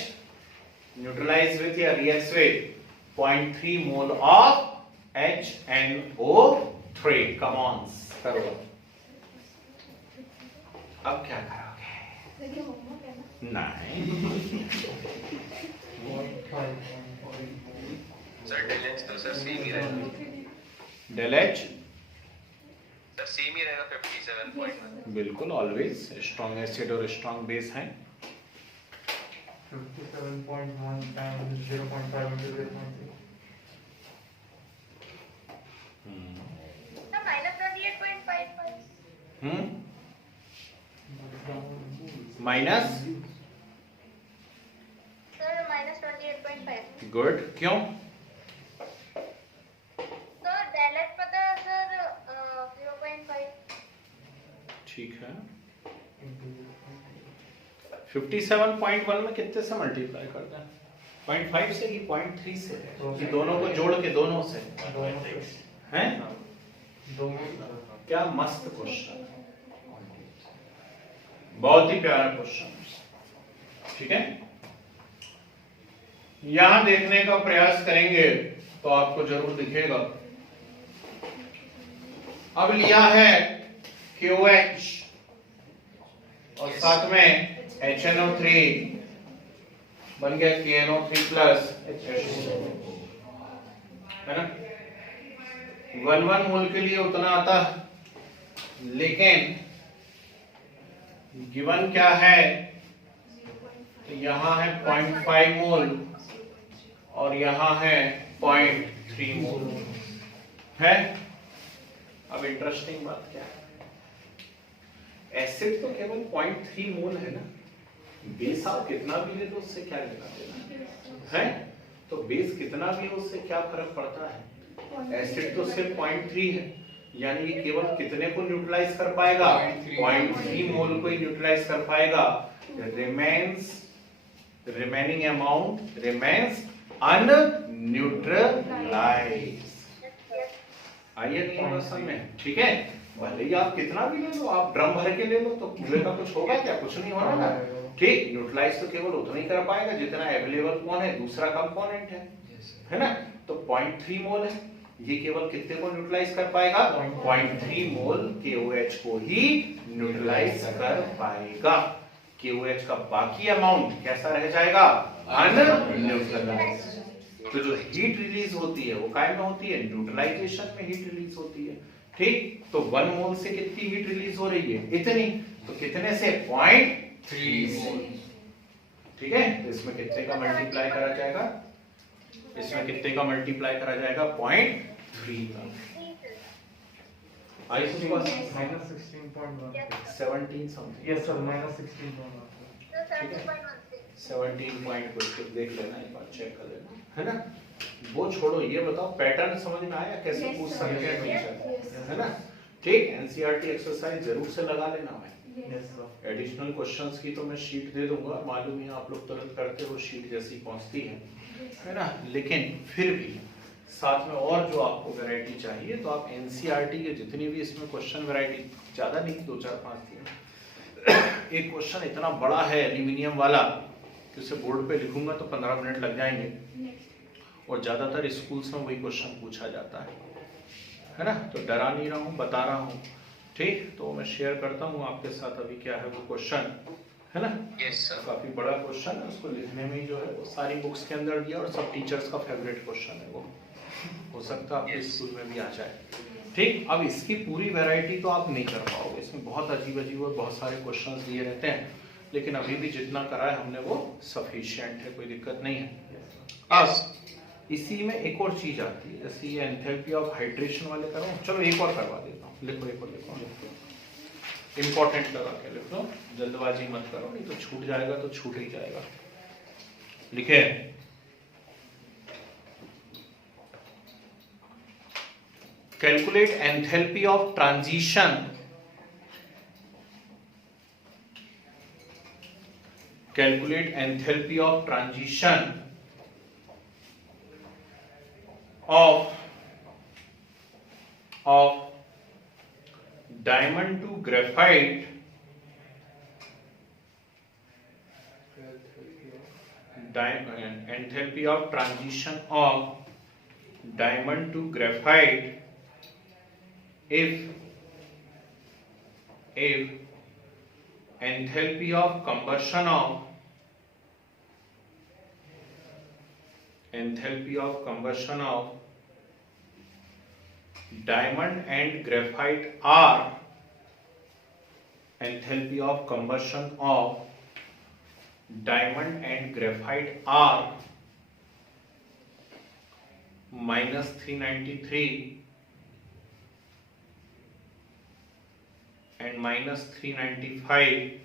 neutralise with या reacts with 0.3 mole of HNO3। Come on करो। अब क्या करोगे? नहीं सर डेलेंस तो सर सेम ही रहेगा। डेलेज सर सेम ही रहेगा 57.1। बिल्कुल ऑलवेज स्ट्रॉन्ग एसिड और स्ट्रॉन्ग बेस हैं। 57.1 times 0.5 into 0.6. तो -28.55 माइनस सर -28.5 गुड। क्यों? तो डेलेट पता है सर 0.5 ठीक है। 57.1 में कितने से मल्टीप्लाई करते हैं? 0.5 से कि 0.3 से? कि दोनों को जोड़ के दोनों से हैं? क्या मस्त क्वेश्चन, बहुत ही प्यारा क्वेश्चन। ठीक है, यहां देखने का प्रयास करेंगे तो आपको जरूर दिखेगा। अब लिया है KOH और साथ में HNO3 बन गया KNO3 प्लस है ना। 1 मोल के लिए उतना आता, लेकिन गिवन क्या है? तो यहां है 0.5 मोल और यहां है 0.3 मोल है। अब इंटरेस्टिंग बात क्या है, एसिड तो केवल 0.3 मोल है ना, बेस आप कितना भी ले लो उससे क्या लेना देना है? तो बेस कितना भी हो उससे क्या फर्क पड़ता है? एसिड तो सिर्फ 0.3 है, यानी ये केवल कितने को न्यूट्रलाइज कर पाएगा? 0.3 मोल को ही न्यूट्रलाइज कर पाएगा। Remaining amount remains unneutralised. आइए नहीं समझ में? ठीक है, भले ही आप कितना भी ले लो, आप ड्रम भर के ले लो तो कुएं का कुछ होगा क्या? कुछ नहीं होना ना। ठीक, न्यूट्रलाइज तो केवल उतना ही कर पाएगा जितना अवेलेबल कौन है, दूसरा कंपोनेंट है ना। तो 0.3 मोल है, ये केवल कितने को न्यूट्रलाइज कर पाएगा? 0.3 मोल KOH को ही न्यूट्रलाइज कर पाएगा। KOH का बाकी अमाउंट कैसा रह जाएगा? अनन्यूट्रलाइज्ड। तो जो हीट रिलीज होती है वो काय में होती है? न्यूट्रलाइजेशन में हीट रिलीज होती है। ठीक, तो 1 मोल से कितनी हीट रिलीज हो रही है? इतनी। तो कितने से? 0.3 मोल। ठीक है, तो इसमें कितने का मल्टीप्लाई करा जाएगा? इसमें कितने का मल्टीप्लाई करा जाएगा? 0.3 का। आई -16.1. 17 समथिंग। Yes sir, -16.1. तो 30.16 17 पॉइंट कुछ देख लेना, एक बार चेक कर लेना, है ना। वो छोड़ो, ये बताओ पैटर्न समझ में आया? कैसे पूछ सकते हैं टीचर, है ना। ठीक, एनसीईआरटी एक्सरसाइज जरूर से लगा लेना भाई। Yes sir. एडिशनल क्वेश्चंस की तो मैं शीट दे दूंगा, मालूम है आप लोग तुरंत करते हो, शीट जैसी पहुंचती है ना। लेकिन फिर भी साथ में और जो आपको वैरायटी चाहिए तो आप एनसीईआरटी के जितनी भी इसमें क्वेश्चन वैरायटी, ज्यादा नहीं, 2 4 5 3। एक क्वेश्चन इतना बड़ा है एल्यूमिनियम वाला कि उसे बोर्ड पे लिखूंगा तो 15 मिनट लग जाएंगे, और ज्यादातर स्कूल्स में वही क्वेश्चन पूछा जाता है ना। तो डरा नहीं रहा हूँ, बता रहा हूँ। ठीक, तो मैं शेयर करता हूँ आपके साथ अभी क्या है वो क्वेश्चन, है ना। Yes sir. काफी बड़ा क्वेश्चन है, उसको लिखने में ही जो है वो सारी बुक्स के अंदर दिया, और सब टीचर्स का फेवरेट क्वेश्चन है वो, हो सकता है आपके स्कूल में भी आ जाए। ठीक, अब इसकी पूरी वैरायटी तो आप नहीं कर पाओगे, इसमें बहुत अजीब अजीब और बहुत सारे क्वेश्चंस दिए रहते हैं, लेकिन अभी भी जितना करा है हमने वो सफिशिएंट है, कोई दिक्कत नहीं है। अब इसी में एक और चीज आती है, जैसे ये एंथैल्पी ऑफ हाइड्रेशन वाले करो, चलो एक और करवा देता हूँ, लिखो एक और लिखो, इंपॉर्टेंट लगा के लिख लो, जल्दबाजी मत करो, नहीं तो छूट जाएगा तो छूट ही जाएगा। लिखे calculate enthalpy of transition, calculate enthalpy of transition of diamond to graphite enthalpy of transition of diamond to graphite if enthalpy of combustion of diamond and graphite are enthalpy of combustion of diamond and graphite are minus 393 and minus 395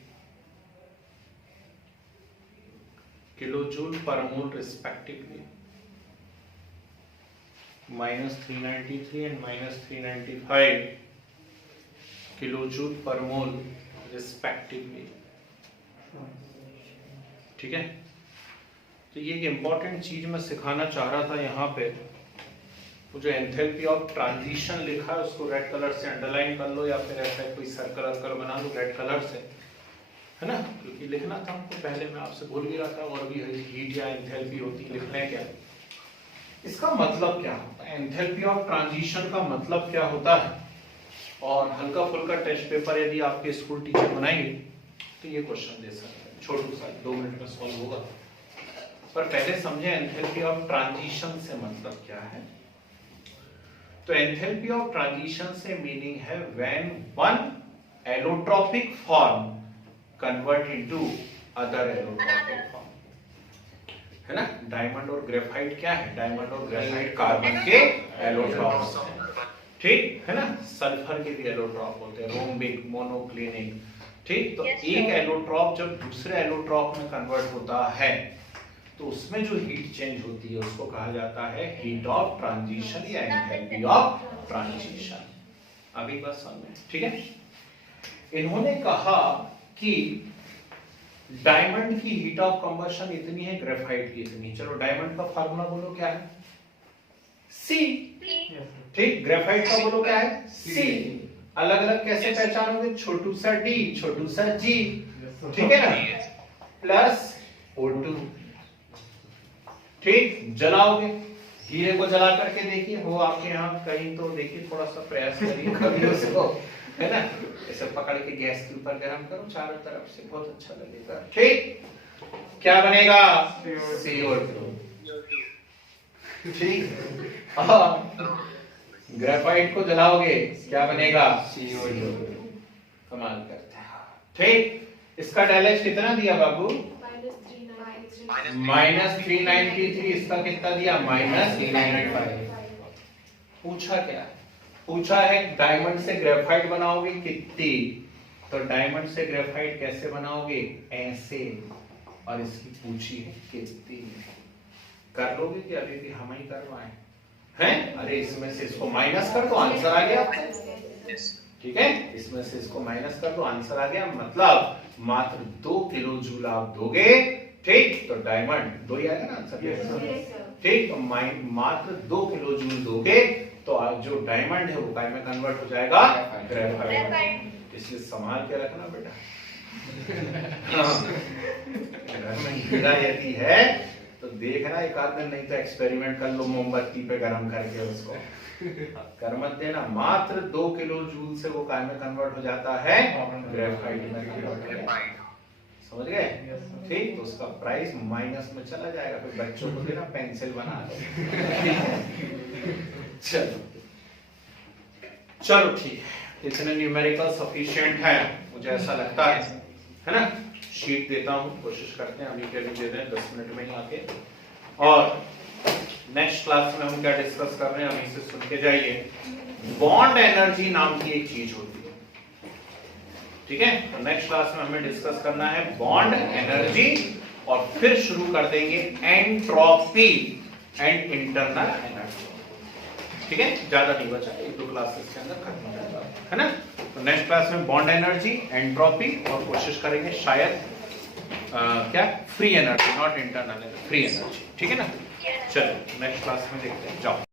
kilojoule per mole respectively. minus 393 and minus 395 kilojoule per mole respectively. ठीक है, तो ये एक important चीज मैं सिखाना चाह रहा था यहाँ पे, वो जो एंथैल्पी ऑफ ट्रांजिशन लिखा है उसको रेड कलर से अंडरलाइन कर लो, या फिर ऐसा कोई सर्कल वर्कल बना लो रेड कलर से, है ना, क्योंकि लिखना था हमको, पहले मैं आपसे बोल भी रहा था, और भी हीट या एंथैल्पी होती है, लिखना है क्या, इसका मतलब क्या होता है, एंथैल्पी ऑफ ट्रांजिशन का मतलब क्या होता है। और हल्का फुल्का टेस्ट पेपर यदि आपके स्कूल टीचर बनाएंगे तो ये क्वेश्चन दे सकते हैं, छोटू सा 2 मिनट में सॉल्व होगा। पर पहले समझे एंथैल्पी ऑफ ट्रांजिशन से मतलब क्या है। तो एंथैल्पी ऑफ ट्रांजिशन से मीनिंग है when one allotropic form convert into other allotropic form, है ना। डायमंड और ग्रेफाइट क्या है, डायमंड और ग्रेफाइट कार्बन के एलोट्रॉप्स हैं, ठीक है ना। सल्फर के भी एलोट्रॉप होते हैं, रोम्बिक, मोनोक्लिनिक, ठीक। तो एक एलोट्रॉप जब दूसरे एलोट्रॉप में कन्वर्ट होता है तो उसमें जो हीट चेंज होती है उसको कहा जाता है हीट ऑफ ट्रांजिशन या एंथैल्पी ऑफ ट्रांजिशन। अभी बस समझ, ठीक है। इन्होंने कहा कि डायमंड की हीट ऑफ कंबशन इतनी है, ग्रेफाइट की इतनी। चलो डायमंड का फार्मूला बोलो क्या है, C, ठीक। ग्रेफाइट का बोलो क्या है, C। अलग अलग कैसे पहचानोगे, छोटू सा D, छोटू सा G, ठीक है ना, प्लस O2, ठीक। जलाओगे, हीरे को जला करके देखिए, हो आपके यहाँ कहीं तो देखिए, थोड़ा सा प्रयास करिए कभी उसको, है ना, ऐसे पकड़ के गैस के ऊपर गर्म करो चारों तरफ से, बहुत अच्छा लगेगा, ठीक। क्या बनेगा, CO2, ठीक। ग्रेफाइट को जलाओगे क्या बनेगा, CO2। कमाल करते हैं, ठीक। इसका डायलेक्ट कितना दिया बाबू, -393। इसका कितना दिया, -395। पूछा क्या, पूछा है डायमंड से ग्रेफाइट बनाओगे कितनी, तो डायमंड से ग्रेफाइट कैसे बनाओगे, ऐसे, और इसकी पूछी है कितनी। कर लोगे कि अभी भी हम ही करवाएं हैं, अरे इसमें से इसको माइनस कर दो, आंसर आ गया, ठीक है। इसमें से इसको माइनस कर दो, आंसर आ गया, मतलब मात्र 2 किलो जूल आप दोगे, ठीक। तो डायमंड 2 ही आएगा ना आंसर, ठीक। तो मात्र 2 किलो जूल दोगे तो आज जो डायमंड है वो काय में कन्वर्ट हो जाएगा, ग्रेफाइट। इसलिए संभाल के रखना बेटा, घर में हीरा यदि है तो देखना एक आध दिन, नहीं तो एक्सपेरिमेंट कर लो मोमबत्ती पे गर्म करके उसको, कर मत देना। मात्र 2 किलो जूल से वो काय में कन्वर्ट हो जाता है, ग्रेफाइट में कन्वर्ट हो जाता है, समझ गए, ठीक। तो उसका प्राइस माइनस में चला जाएगा, फिर बच्चों को देना पेंसिल बना लो। चलो चलो ठीक है, इतने न्यूमेरिकल सफिशिएंट है मुझे ऐसा लगता है ना। शीट देता हूं, कोशिश करते हैं अभी के लिए दे दें 10 मिनट में ही आके। और नेक्स्ट क्लास में हम क्या डिस्कस कर रहे हैं अभी से सुन के जाइए। बॉन्ड एनर्जी नाम की एक चीज होती है, ठीक है। तो नेक्स्ट क्लास में हमें डिस्कस करना है बॉन्ड एनर्जी और फिर शुरू कर देंगे एंट्रोपी एंड इंटरनल एनर्जी, ठीक है। ज्यादा नहीं बचा, 1-2 क्लासेस के अंदर खत्म हो जाएगा, है ना। तो नेक्स्ट क्लास में बॉन्ड एनर्जी, एंट्रोपी और कोशिश करेंगे शायद क्या free energy, not internal, free energy, ठीक है ना। चलो नेक्स्ट क्लास में देखते हैं, जाओ।